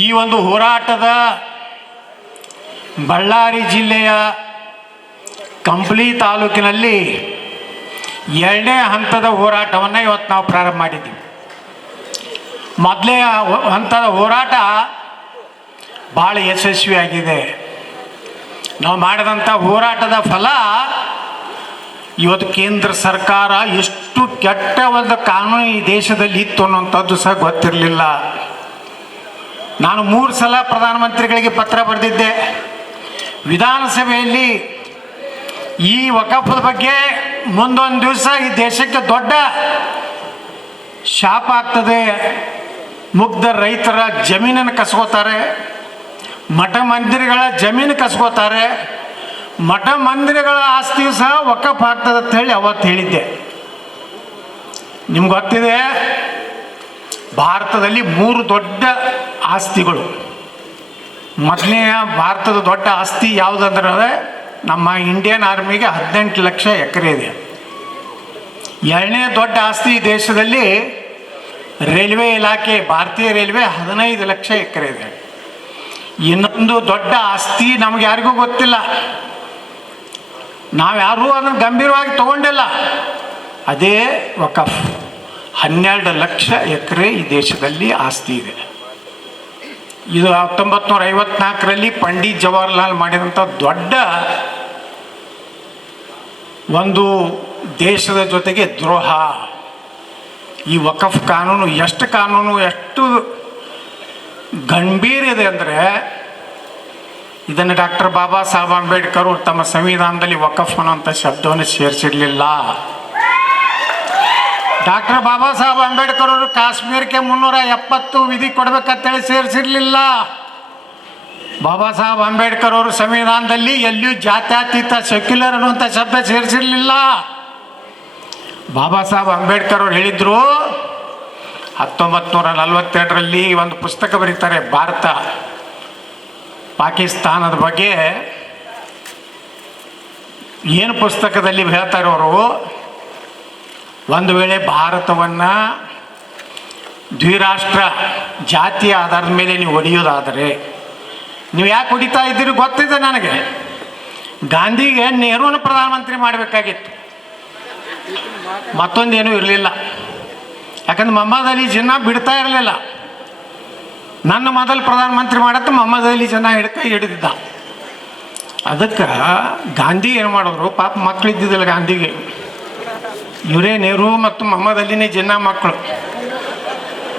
ಈ ಒಂದು ಹೋರಾಟದ ಬಳ್ಳಾರಿ ಜಿಲ್ಲೆಯ ಕಂಪ್ಲಿ ತಾಲೂಕಿನಲ್ಲಿ ಎರಡನೇ ಹಂತದ ಹೋರಾಟವನ್ನು ಇವತ್ತು ನಾವು ಪ್ರಾರಂಭ ಮಾಡಿದ್ದೀವಿ. ಮೊದಲೇ ಹಂತದ ಹೋರಾಟ ಭಾಳ ಯಶಸ್ವಿಯಾಗಿದೆ. ನಾವು ಮಾಡಿದಂಥ ಹೋರಾಟದ ಫಲ ಇವತ್ತು ಕೇಂದ್ರ ಸರ್ಕಾರ ಎಷ್ಟು ಕೆಟ್ಟ ಒಂದು ಕಾನೂನು ಈ ದೇಶದಲ್ಲಿ ಇತ್ತು ಅನ್ನೋಂಥದ್ದು ಸಹ ಗೊತ್ತಿರಲಿಲ್ಲ. ನಾನು 3 ಸಲ ಪ್ರಧಾನಮಂತ್ರಿಗಳಿಗೆ ಪತ್ರ ಬರೆದಿದ್ದೆ. ವಿಧಾನಸಭೆಯಲ್ಲಿ ಈ ವಕಫದ ಬಗ್ಗೆ ಮುಂದೊಂದು ದಿವಸ ಈ ದೇಶಕ್ಕೆ ದೊಡ್ಡ ಶಾಪ ಆಗ್ತದೆ. ಮುಗ್ಧ ರೈತರ ಜಮೀನನ್ನು ಕಸ್ಕೋತಾರೆ, ಮಠ ಮಂದಿರಗಳ ಜಮೀನು ಕಸ್ಕೋತಾರೆ, ಮಠ ಮಂದಿರಗಳ ಆಸ್ತಿಯು ಸಹ ವಕಫ್ ಆಗ್ತದೆ ಅಂತ ಹೇಳಿ ಅವತ್ತು ಹೇಳಿದ್ದೆ. ನಿಮ್ಗೆ ಗೊತ್ತಿದೆ, ಭಾರತದಲ್ಲಿ 3 ದೊಡ್ಡ ಆಸ್ತಿಗಳು. ಮೊದಲನೆಯ ಭಾರತದ ದೊಡ್ಡ ಆಸ್ತಿ ಯಾವುದಂದ್ರೆ ನಮ್ಮ ಇಂಡಿಯನ್ ಆರ್ಮಿಗೆ 18 ಲಕ್ಷ ಎಕರೆ ಇದೆ. ಎರಡನೇ ದೊಡ್ಡ ಆಸ್ತಿ ದೇಶದಲ್ಲಿ ರೈಲ್ವೆ ಇಲಾಖೆ, ಭಾರತೀಯ ರೈಲ್ವೆ 15 ಲಕ್ಷ ಎಕರೆ ಇದೆ. ಇನ್ನೊಂದು ದೊಡ್ಡ ಆಸ್ತಿ ನಮ್ಗೆ ಯಾರಿಗೂ ಗೊತ್ತಿಲ್ಲ, ನಾವ್ಯಾರೂ ಅದನ್ನು ಗಂಭೀರವಾಗಿ ತಗೊಂಡಿಲ್ಲ. ಅದೇ ವಕಫ್. 12 ಲಕ್ಷ ಎಕರೆ ಈ ದೇಶದಲ್ಲಿ ಆಸ್ತಿ ಇದೆ. ಇದು 1954ರಲ್ಲಿ ಪಂಡಿತ್ ಜವಾಹರ್ಲಾಲ್ ಮಾಡಿದಂಥ ದೊಡ್ಡ ಒಂದು ದೇಶದ ಜೊತೆಗೆ ದ್ರೋಹ. ಈ ವಕಫ್ ಕಾನೂನು ಎಷ್ಟು ಗಂಭೀರ ಇದೆ ಅಂದರೆ, ಇದನ್ನು ಡಾಕ್ಟರ್ ಬಾಬಾ ಸಾಹೇಬ್ ಅಂಬೇಡ್ಕರ್ ತಮ್ಮ ಸಂವಿಧಾನದಲ್ಲಿ ವಕಫ್ ಅನ್ನೋಂಥ ಶಬ್ದವನ್ನು ಸೇರಿಸಿರಲಿಲ್ಲ. ಡಾಕ್ಟರ್ ಬಾಬಾ ಸಾಹೇಬ್ ಅಂಬೇಡ್ಕರ್ ಅವರು ಕಾಶ್ಮೀರಕ್ಕೆ 370 ವಿಧಿ ಕೊಡಬೇಕಂತೇಳಿ ಸೇರಿಸಿರಲಿಲ್ಲ. ಬಾಬಾ ಸಾಹೇಬ್ ಅಂಬೇಡ್ಕರ್ ಅವರು ಸಂವಿಧಾನದಲ್ಲಿ ಎಲ್ಲಿಯೂ ಜಾತ್ಯತೀತ ಸೆಕ್ಯುಲರ್ ಅನ್ನುವಂಥ ಶಬ್ದ ಸೇರಿಸಿರಲಿಲ್ಲ. ಬಾಬಾ ಸಾಹೇಬ್ ಅಂಬೇಡ್ಕರ್ ಅವರು ಹೇಳಿದ್ರು, 1942ರಲ್ಲಿ ಒಂದು ಪುಸ್ತಕ ಬರೀತಾರೆ, ಭಾರತ ಪಾಕಿಸ್ತಾನದ ಬಗ್ಗೆ. ಏನು ಪುಸ್ತಕದಲ್ಲಿ ಹೇಳ್ತಾರೆ ಅವರು, ಒಂದು ವೇಳೆ ಭಾರತವನ್ನು ದ್ವಿರಾಷ್ಟ್ರ ಜಾತಿಯ ಆಧಾರದ ಮೇಲೆ ನೀವು ಹೊಡೆಯೋದಾದರೆ, ನೀವು ಯಾಕೆ ಹೊಡಿತಾ ಇದ್ದೀರಿ ಗೊತ್ತಿದೆ ನನಗೆ. ಗಾಂಧಿಗೆ ನೆಹರೂನ ಪ್ರಧಾನಮಂತ್ರಿ ಮಾಡಬೇಕಾಗಿತ್ತು, ಮತ್ತೊಂದೇನೂ ಇರಲಿಲ್ಲ. ಯಾಕಂದ್ರೆ ಮೊಹಮ್ಮದ್ ಅಲಿ ಜಿನ್ನಾ ಬಿಡ್ತಾ ಇರಲಿಲ್ಲ. ನನ್ನ ಮೊದಲು ಪ್ರಧಾನಮಂತ್ರಿ ಮಾಡತ್ತೆ ಮೊಹಮ್ಮದ್ ಅಲಿ ಜಿನ್ನಾ ಹಿಡಿದಿದ್ದ. ಅದಕ್ಕೆ ಗಾಂಧಿ ಏನು ಮಾಡಿದ್ರು, ಪಾಪ ಮಕ್ಕಳಿದ್ದಿದ್ದಿಲ್ಲ ಗಾಂಧಿಗೆ. ಇವರೇ ನೆಹರು ಮತ್ತು ಮೊಹಮ್ಮದ್ ಅಲಿನೇ ಜಿನ್ನಾ ಮಕ್ಕಳು.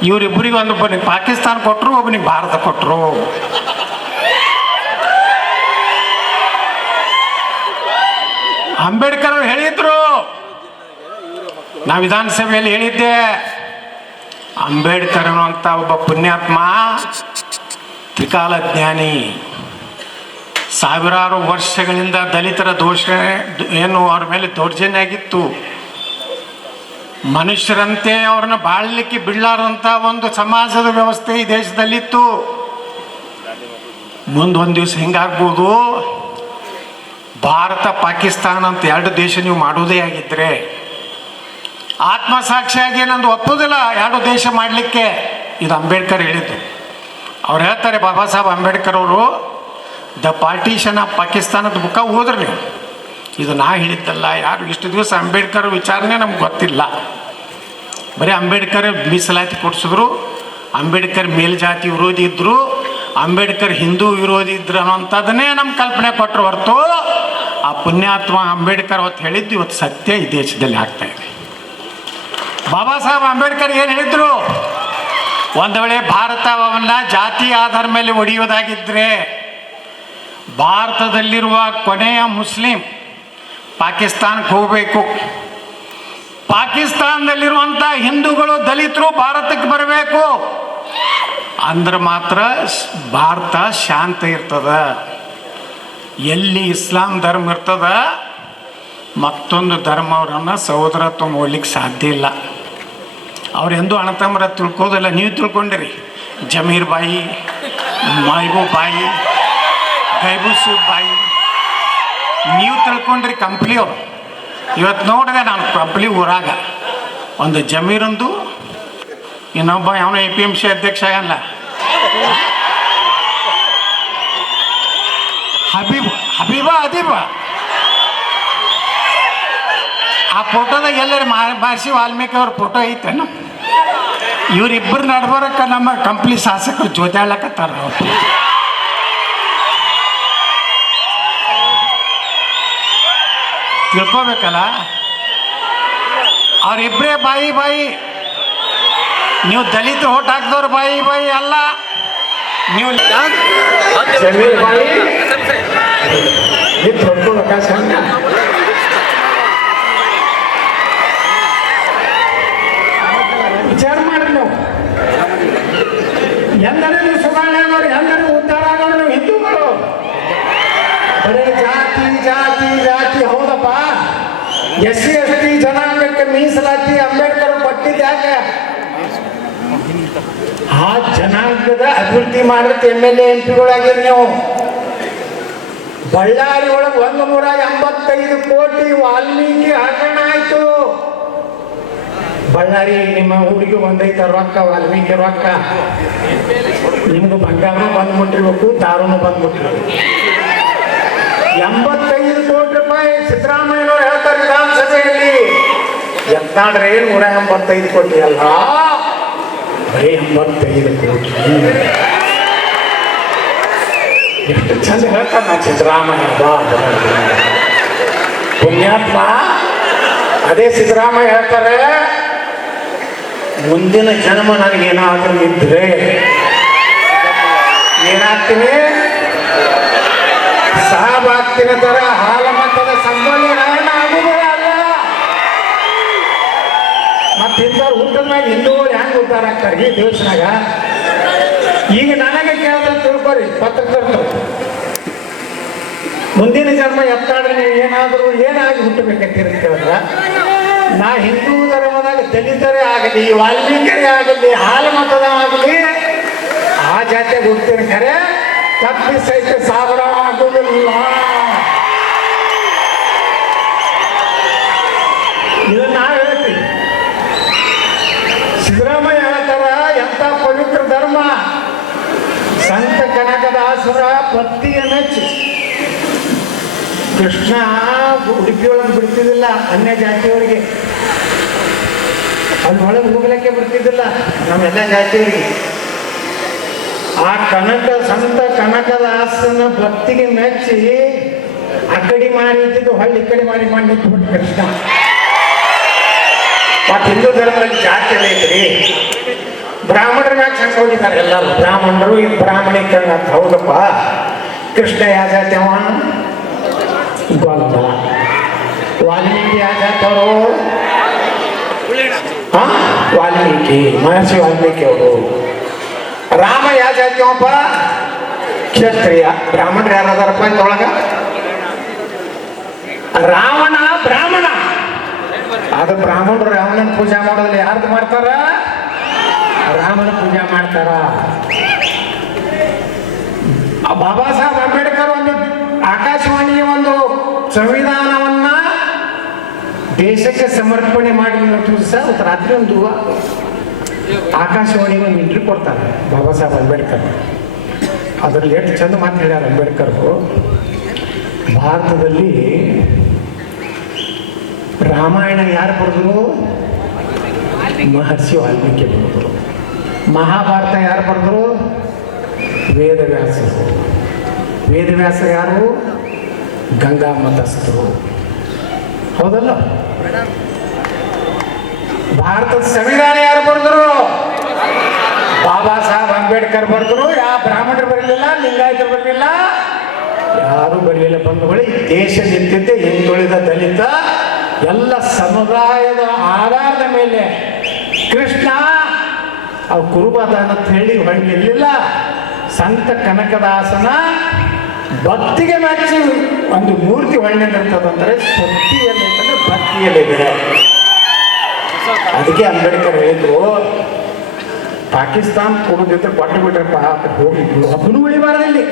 ಇವರಿಬ್ಬರಿಗೆ ಒಬ್ಬನಿಗೆ ಪಾಕಿಸ್ತಾನ ಕೊಟ್ಟರು, ಒಬ್ಬನಿಗೆ ಭಾರತ ಕೊಟ್ಟರು. ಅಂಬೇಡ್ಕರ್ ಅವರು ಹೇಳಿದ್ರು, ನಾ ವಿಧಾನಸಭೆಯಲ್ಲಿ ಹೇಳಿದ್ದೆ, ಅಂಬೇಡ್ಕರ್ ಅನ್ನುವಂಥ ಒಬ್ಬ ಪುಣ್ಯಾತ್ಮ, ತ್ರಿಕಾಲ ಜ್ಞಾನಿ. ಸಾವಿರಾರು ವರ್ಷಗಳಿಂದ ದಲಿತರ ಏನು ಅವ್ರ ಮೇಲೆ ದೌರ್ಜನ್ಯ ಆಗಿತ್ತು. ಮನುಷ್ಯರಂತೆ ಅವ್ರನ್ನ ಬಾಳಲಿಕ್ಕೆ ಬಿಡಲಾರಂಥ ಒಂದು ಸಮಾಜದ ವ್ಯವಸ್ಥೆ ಈ ದೇಶದಲ್ಲಿತ್ತು. ಮುಂದೊಂದು ದಿವಸ ಹಿಂಗಾಗ್ಬೋದು, ಭಾರತ ಪಾಕಿಸ್ತಾನ ಅಂತ 2 ದೇಶ ನೀವು ಮಾಡೋದೇ ಆಗಿದ್ದರೆ, ಆತ್ಮಸಾಕ್ಷಿಯಾಗಿ ನಂದು ಒಪ್ಪೋದಿಲ್ಲ 2 ದೇಶ ಮಾಡಲಿಕ್ಕೆ. ಇದು ಅಂಬೇಡ್ಕರ್ ಹೇಳಿದ್ದು. ಅವ್ರು ಹೇಳ್ತಾರೆ, ಬಾಬಾ ಸಾಹೇಬ್ ಅಂಬೇಡ್ಕರ್ ಅವರು ದ ಪಾರ್ಟಿಷನ್ ಆಫ್ ಪಾಕಿಸ್ತಾನದ ಬುಕ್ಕ ಓದ್ರಿ ನೀವು. ಇದು ನಾ ಹೇಳಿದ್ದಲ್ಲ. ಯಾರು ಇಷ್ಟು ದಿವಸ ಅಂಬೇಡ್ಕರ್ ವಿಚಾರನೆ ನಮ್ಗೆ ಗೊತ್ತಿಲ್ಲ. ಬರೀ ಅಂಬೇಡ್ಕರ್ ಮೀಸಲಾತಿ ಕೊಡಿಸಿದ್ರು, ಅಂಬೇಡ್ಕರ್ ಮೇಲ್ಜಾತಿ ವಿರೋಧಿ ಇದ್ದರು, ಅಂಬೇಡ್ಕರ್ ಹಿಂದೂ ವಿರೋಧಿ ಇದ್ರು ಅನ್ನೋಂಥದ್ದನ್ನೇ ನಮ್ಮ ಕಲ್ಪನೆ ಕೊಟ್ಟರು ಹೊರತು, ಆ ಪುಣ್ಯಾತ್ಮ ಅಂಬೇಡ್ಕರ್ ಅವತ್ತು ಹೇಳಿದ್ದು ಇವತ್ತು ಸತ್ಯ ಈ ದೇಶದಲ್ಲಿ ಆಗ್ತಾ ಇದೆ. ಬಾಬಾ ಸಾಹೇಬ್ ಅಂಬೇಡ್ಕರ್ ಏನು ಹೇಳಿದ್ರು, ಒಂದು ವೇಳೆ ಭಾರತವನ್ನು ಜಾತಿ ಆಧಾರ ಮೇಲೆ ಒಡೆಯೋದಾಗಿದ್ದರೆ, ಭಾರತದಲ್ಲಿರುವ ಕೊನೆಯ ಮುಸ್ಲಿಂ ಪಾಕಿಸ್ತಾನಕ್ಕೆ ಹೋಗಬೇಕು, ಪಾಕಿಸ್ತಾನದಲ್ಲಿರುವಂಥ ಹಿಂದೂಗಳು ದಲಿತರು ಭಾರತಕ್ಕೆ ಬರಬೇಕು ಅಂದ್ರೆ ಮಾತ್ರ ಭಾರತ ಶಾಂತ ಇರ್ತದ. ಎಲ್ಲಿ ಇಸ್ಲಾಂ ಧರ್ಮ ಇರ್ತದ, ಮತ್ತೊಂದು ಧರ್ಮ ಅವರನ್ನು ಸಹೋದರತ್ವ ನೋಡ್ಲಿಕ್ಕೆ ಸಾಧ್ಯ ಇಲ್ಲ. ಅವರೆಂದೂ ಅಣ್ಣತಮ್ಮರ ತಿಳ್ಕೋದಿಲ್ಲ. ನೀವು ತಿಳ್ಕೊಂಡಿರಿ, ಜಮೀರ್ ಬಾಯಿ, ಮಹಬೂಬ್ ಬಾಯಿ, ಗೈಬೂಸು ಬಾಯಿ, ನೀವು ತಿಳ್ಕೊಂಡ್ರಿ ಕಂಪ್ಲಿಯವರು. ಇವತ್ತು ನೋಡಿದೆ ನಾನು ಕಂಪ್ಲಿ ಊರಾಗ ಒಂದು ಜಮೀರಂದು, ಇನ್ನೊಬ್ಬ ಅವನು APMC ಅಧ್ಯಕ್ಷ ಆಗಲ್ಲ, ಹಬೀಬಾ ಅದೀಬಾ ಆ ಫೋಟೋದಾಗ ಎಲ್ಲರೂ ಮಹರ್ಷಿ ವಾಲ್ಮೀಕಿ ಅವ್ರ ಫೋಟೋ ಐತೇನು? ಇವರಿಬ್ಬರು ನಡ್ಬರಕ್ಕ ನಮ್ಮ ಕಂಪ್ಲಿ ಶಾಸಕರು ಜೋತಾಡ್ಲಕತ್ತಾರ. ಅವ್ರು ತಿಳ್ಕೊಬೇಕಲ್ಲ, ಅವರಿಬ್ಬರೇ ಬಾಯಿ ಬಾಯಿ. ನೀವು ದಲಿತ ಓಟ್ ಹಾಕಿದವ್ರು ಬಾಯಿ ಬಾಯಿ ಅಲ್ಲ, ನೀವು ಜಮೀರ್ ಬಾಯಿ ವಿಚಾರ ಮಾಡ್ರಿ. ನಾವು ಎಂದರೆ ನೀವು ಸುಧಾರಣೆ ಆಗೋರು, ಎಂದರೆ ಉದ್ಧಾರ ಆಗೋರು ನೀವು ಹಿಂದೂಗಳು. ಬರೀ ಜಾತಿ ಜಾತಿ ಜಾತಿ. ಹೌದಪ್ಪ, SC ST ಜನಾಂಗಕ್ಕೆ ಮೀಸಲಾತಿ ಅಂಬೇಡ್ಕರ್ ಕೊಟ್ಟಿದ್ದು ಯಾಕೆ? ಆ ಜನಾಂಗದ ಅಭಿವೃದ್ಧಿ ಮಾಡಕ್ಕೆ MLA MP ನೀವು. ಬಳ್ಳಾರಿ ಒಳಗೆ 185 ಕೋಟಿ ವಾಲ್ಮೀಕಿ ಹಗರಣ ಆಯ್ತು. ಬಳ್ಳಾರಿ ನಿಮ್ಮ ಊರಿಗೆ ಒಂದೈತ ರೊಕ್ಕ, ವಾಲ್ಮೀಕಿ ರೊಕ್ಕ. ನಿಮ್ಗೆ ಬಂಗಾರನು ಬಂದ್ಬಿಟ್ಟಿರ್ಬೇಕು, ದಾರುನು ಬಂದ್ಬಿಟ್ಟಿರ್ಬೇಕು. 85 ಕೋಟಿ ರೂಪಾಯಿ ಸಿದ್ದರಾಮಯ್ಯನವರು ಹೇಳ್ತಾರೆ ವಿಧಾನಸಭೆಯಲ್ಲಿ. ಯತ್ನಾಳ್ರೆ 185 ಕೋಟಿ ಅಲ್ಲ, ಬರೀ 85 ಕೋಟಿ. ಎಷ್ಟು ಚಂದ ಹೇಳ್ತಾರ ನಾ ಸಿದ್ದರಾಮಯ್ಯ. ಪುಣ್ಯಾತ್ಮ. ಅದೇ ಸಿದ್ದರಾಮಯ್ಯ ಹೇಳ್ತಾರೆ, ಮುಂದಿನ ಜನ್ಮ ನನಗೇನಾದ್ರೂ ಇದ್ರೆ ಏನಾಗ್ತೀನಿ? ಸಾಬ್ ಆಗ್ತೀನಿ ತರ ಹಾಲ ಮಟ್ಟದ ಸಂಗೊಳ್ಳಿ ರಾಯಣ್ಣ ಆಗುವುದೇ ಅಲ್ಲ. ಮತ್ತೆ ಇಂಥವ್ರು ಹುಟ್ಟದ ಮ್ಯಾಗ ಹಿಂದೂಗಳು ಹೆಂಗ್ ಉದ್ಧಾರ ಆಗ್ತಾರೆ ಈ ದೇಶನಾಗ? ಈಗ ನನಗೆ ಕೇಳಿದ್ರೆ ತಿಳ್ಕೊರಿ ಪತ್ರಕರ್ತರು, ಮುಂದಿನ ಜನ್ಮ ಎತ್ತಾಡ್ರೆ ನೀವು ಏನಾಗಿ ಹುಟ್ಟಬೇಕಂತೀರಿ ಕೇಳಿದ್ರ, ನಾ ಹಿಂದೂ ಧರ್ಮದಾಗ ದಲಿತರೇ ಆಗಲಿ, ವಾಲ್ಮೀಕರೇ ಆಗಲಿ, ಹಾಲು ಮತದ ಆಗಲಿ, ಆ ಜಾತಿಯಾಗ ಹುಡ್ತೀನಿ. ಖರೆ ತಪ್ಪಿ ಸಹಿತ ಸಾವಿರ ಆಗುವುದಿಲ್ಲ. ಇದನ್ನ ನಾವು ಹೇಳ್ತೀವಿ. ಸಿದ್ದರಾಮಯ್ಯ ಹೇಳ್ತಾರ, ಎಂತ ಪವಿತ್ರ ಧರ್ಮ. ಸಂತ ಕನಕದಾಸರ ಭಕ್ತಿಗೆ ಮೆಚ್ಚಿ ಕೃಷ್ಣ ಉಡುಪಿಯೊಳಗೆ ಬಿಡ್ತಿದ್ದಿಲ್ಲ ಅನ್ಯ ಜಾತಿಯವರಿಗೆ, ಅಲ್ಲಿ ಒಳಗೆ ಹೋಗ್ಲಿಕ್ಕೆ ಬಿಡ್ತಿದ್ದಿಲ್ಲ ನಮ್ಮೆಲ್ಲ ಜಾತಿಯವರಿಗೆ. ಆ ಸಂತ ಕನಕದಾಸನ ಭಕ್ತಿಗೆ ಮೆಚ್ಚಿ ಆ ಕಡೆ ಮಾಡಿ ಇದ್ದಿದ್ದು ಹೊಳ್ಳಿ ಈ ಕಡೆ ಮಾಡಿ ನಿಂತ್ಬಿಟ್ಟು ಕೃಷ್ಣ. ಮತ್ತು ಹಿಂದೂ ಧರ್ಮದಲ್ಲಿ ಜಾತಿ ಎಲ್ಲ ಐತ್ರಿ. ಬ್ರಾಹ್ಮಣರ ಮ್ಯಾಗ ಸಂಘ ಹೋಗಿದ್ದಾರೆ ಎಲ್ಲರೂ. ಬ್ರಾಹ್ಮಣರು ಇದು ಬ್ರಾಹ್ಮಣೀಕರಣ ಅಂತ. ಹೌದಪ್ಪ, ಕೃಷ್ಣ ಯಾವ ಜಾತಿ ಅವ? ಗೊಲ್ಲ. ವಾಲ್ಮೀಕಿ ಯಾವ ಜಾತವರು? ವಾಲ್ಮೀಕಿ, ಮಹರ್ಷಿ ವಾಲ್ಮೀಕಿ ಅವರು. ರಾಮ ಯಾವ ಜಾತಿ ಅವಪ್ಪ? ಕ್ಷತ್ರಿಯ. ಬ್ರಾಹ್ಮಣರು ಯಾರದಾರಪ್ಪ ಇದ್ರೊಳಗ? ರಾವಣ ಬ್ರಾಹ್ಮಣ. ಅದು ಬ್ರಾಹ್ಮಣರು ರಾವಣನ ಪೂಜೆ ಮಾಡೋದಿಲ್ಲ. ಯಾರ್ದು ಮಾಡ್ತಾರ? ರಾಮನ ಪೂಜೆ ಮಾಡ್ತಾರ. ಬಾಬಾ ಸಾಹೇಬ್ ಅಂಬೇಡ್ಕರ್ ಒಂದು ಆಕಾಶವಾಣಿಯ ಒಂದು ಸಂವಿಧಾನವನ್ನ ದೇಶಕ್ಕೆ ಸಮರ್ಪಣೆ ಮಾಡಿ ದಿವಸ ರಾತ್ರಿ ಒಂದು ಆಕಾಶವಾಣಿಗೆ ಒಂದು ಇಂಟರ್ವ್ಯೂ ಕೊಡ್ತಾರೆ ಬಾಬಾ ಸಾಹೇಬ್ ಅಂಬೇಡ್ಕರ್. ಅದರಲ್ಲಿ ಎಷ್ಟು ಚಂದ ಮಾತು ಹೇಳ್ಯಾರ ಅಂಬೇಡ್ಕರ್. ಭಾರತದಲ್ಲಿ ರಾಮಾಯಣ ಯಾರು ಬರೆದ್ರು? ಮಹರ್ಷಿ ವಾಲ್ಮೀಕಿ ಬರೆದ್ರು. ಮಹಾಭಾರತ ಯಾರು ಬರೆದ್ರು? ವೇದವ್ಯಾಸರು. ವೇದವ್ಯಾಸರು ಯಾರು? ಗಂಗಾ ಮತಸ್ಥರು. ಹೌದಲ್ಲ? ಭಾರತದ ಸಂವಿಧಾನ ಯಾರು ಬರೆದ್ರು? ಬಾಬಾ ಸಾಹೇಬ್ ಅಂಬೇಡ್ಕರ್ ಬರೆದ್ರು. ಯಾವ ಬ್ರಾಹ್ಮಣರು ಬರಲಿಲ್ಲ, ಲಿಂಗಾಯತರು ಬರಲಿಲ್ಲ, ಯಾರು ಬರಲಿಲ್ಲ. ಬಂಧುಗಳು, ದೇಶ ನಿಂತಿದ್ದೆ ಹಿಂದುಳಿದ ದಲಿತ ಎಲ್ಲ ಸಮುದಾಯದ ಆಧಾರದ ಮೇಲೆ ಕೃಷ್ಣ ಅವು ಕುರುಬದಾನ ಅಂತ ಹೇಳಿ ಹೊಳ್ಳಿಲ್ಲ. ಸಂತ ಕನಕದಾಸನ ಭಕ್ತಿಗೆ ಮೆಚ್ಚಿ ಒಂದು ಮೂರ್ತಿ ಹೊಳ್ಳಿರ್ತದಂದ್ರೆ ಶಕ್ತಿಯಲ್ಲಿರ್ತಂದ್ರೆ ಭಕ್ತಿಯಲ್ಲಿದೆ. ಅದಕ್ಕೆ ಅಂಬೇಡ್ಕರ್ ಹೇಳಿದ್ರು, ಪಾಕಿಸ್ತಾನ ಕೊಡೋದಿದ್ರೆ ಕೊಟ್ಟು ಬಿಟ್ರಪ್ಪ ಹೋಗಿದ್ರು, ಅದನ್ನು ಉಳಿಬಾರದಲ್ಲಿ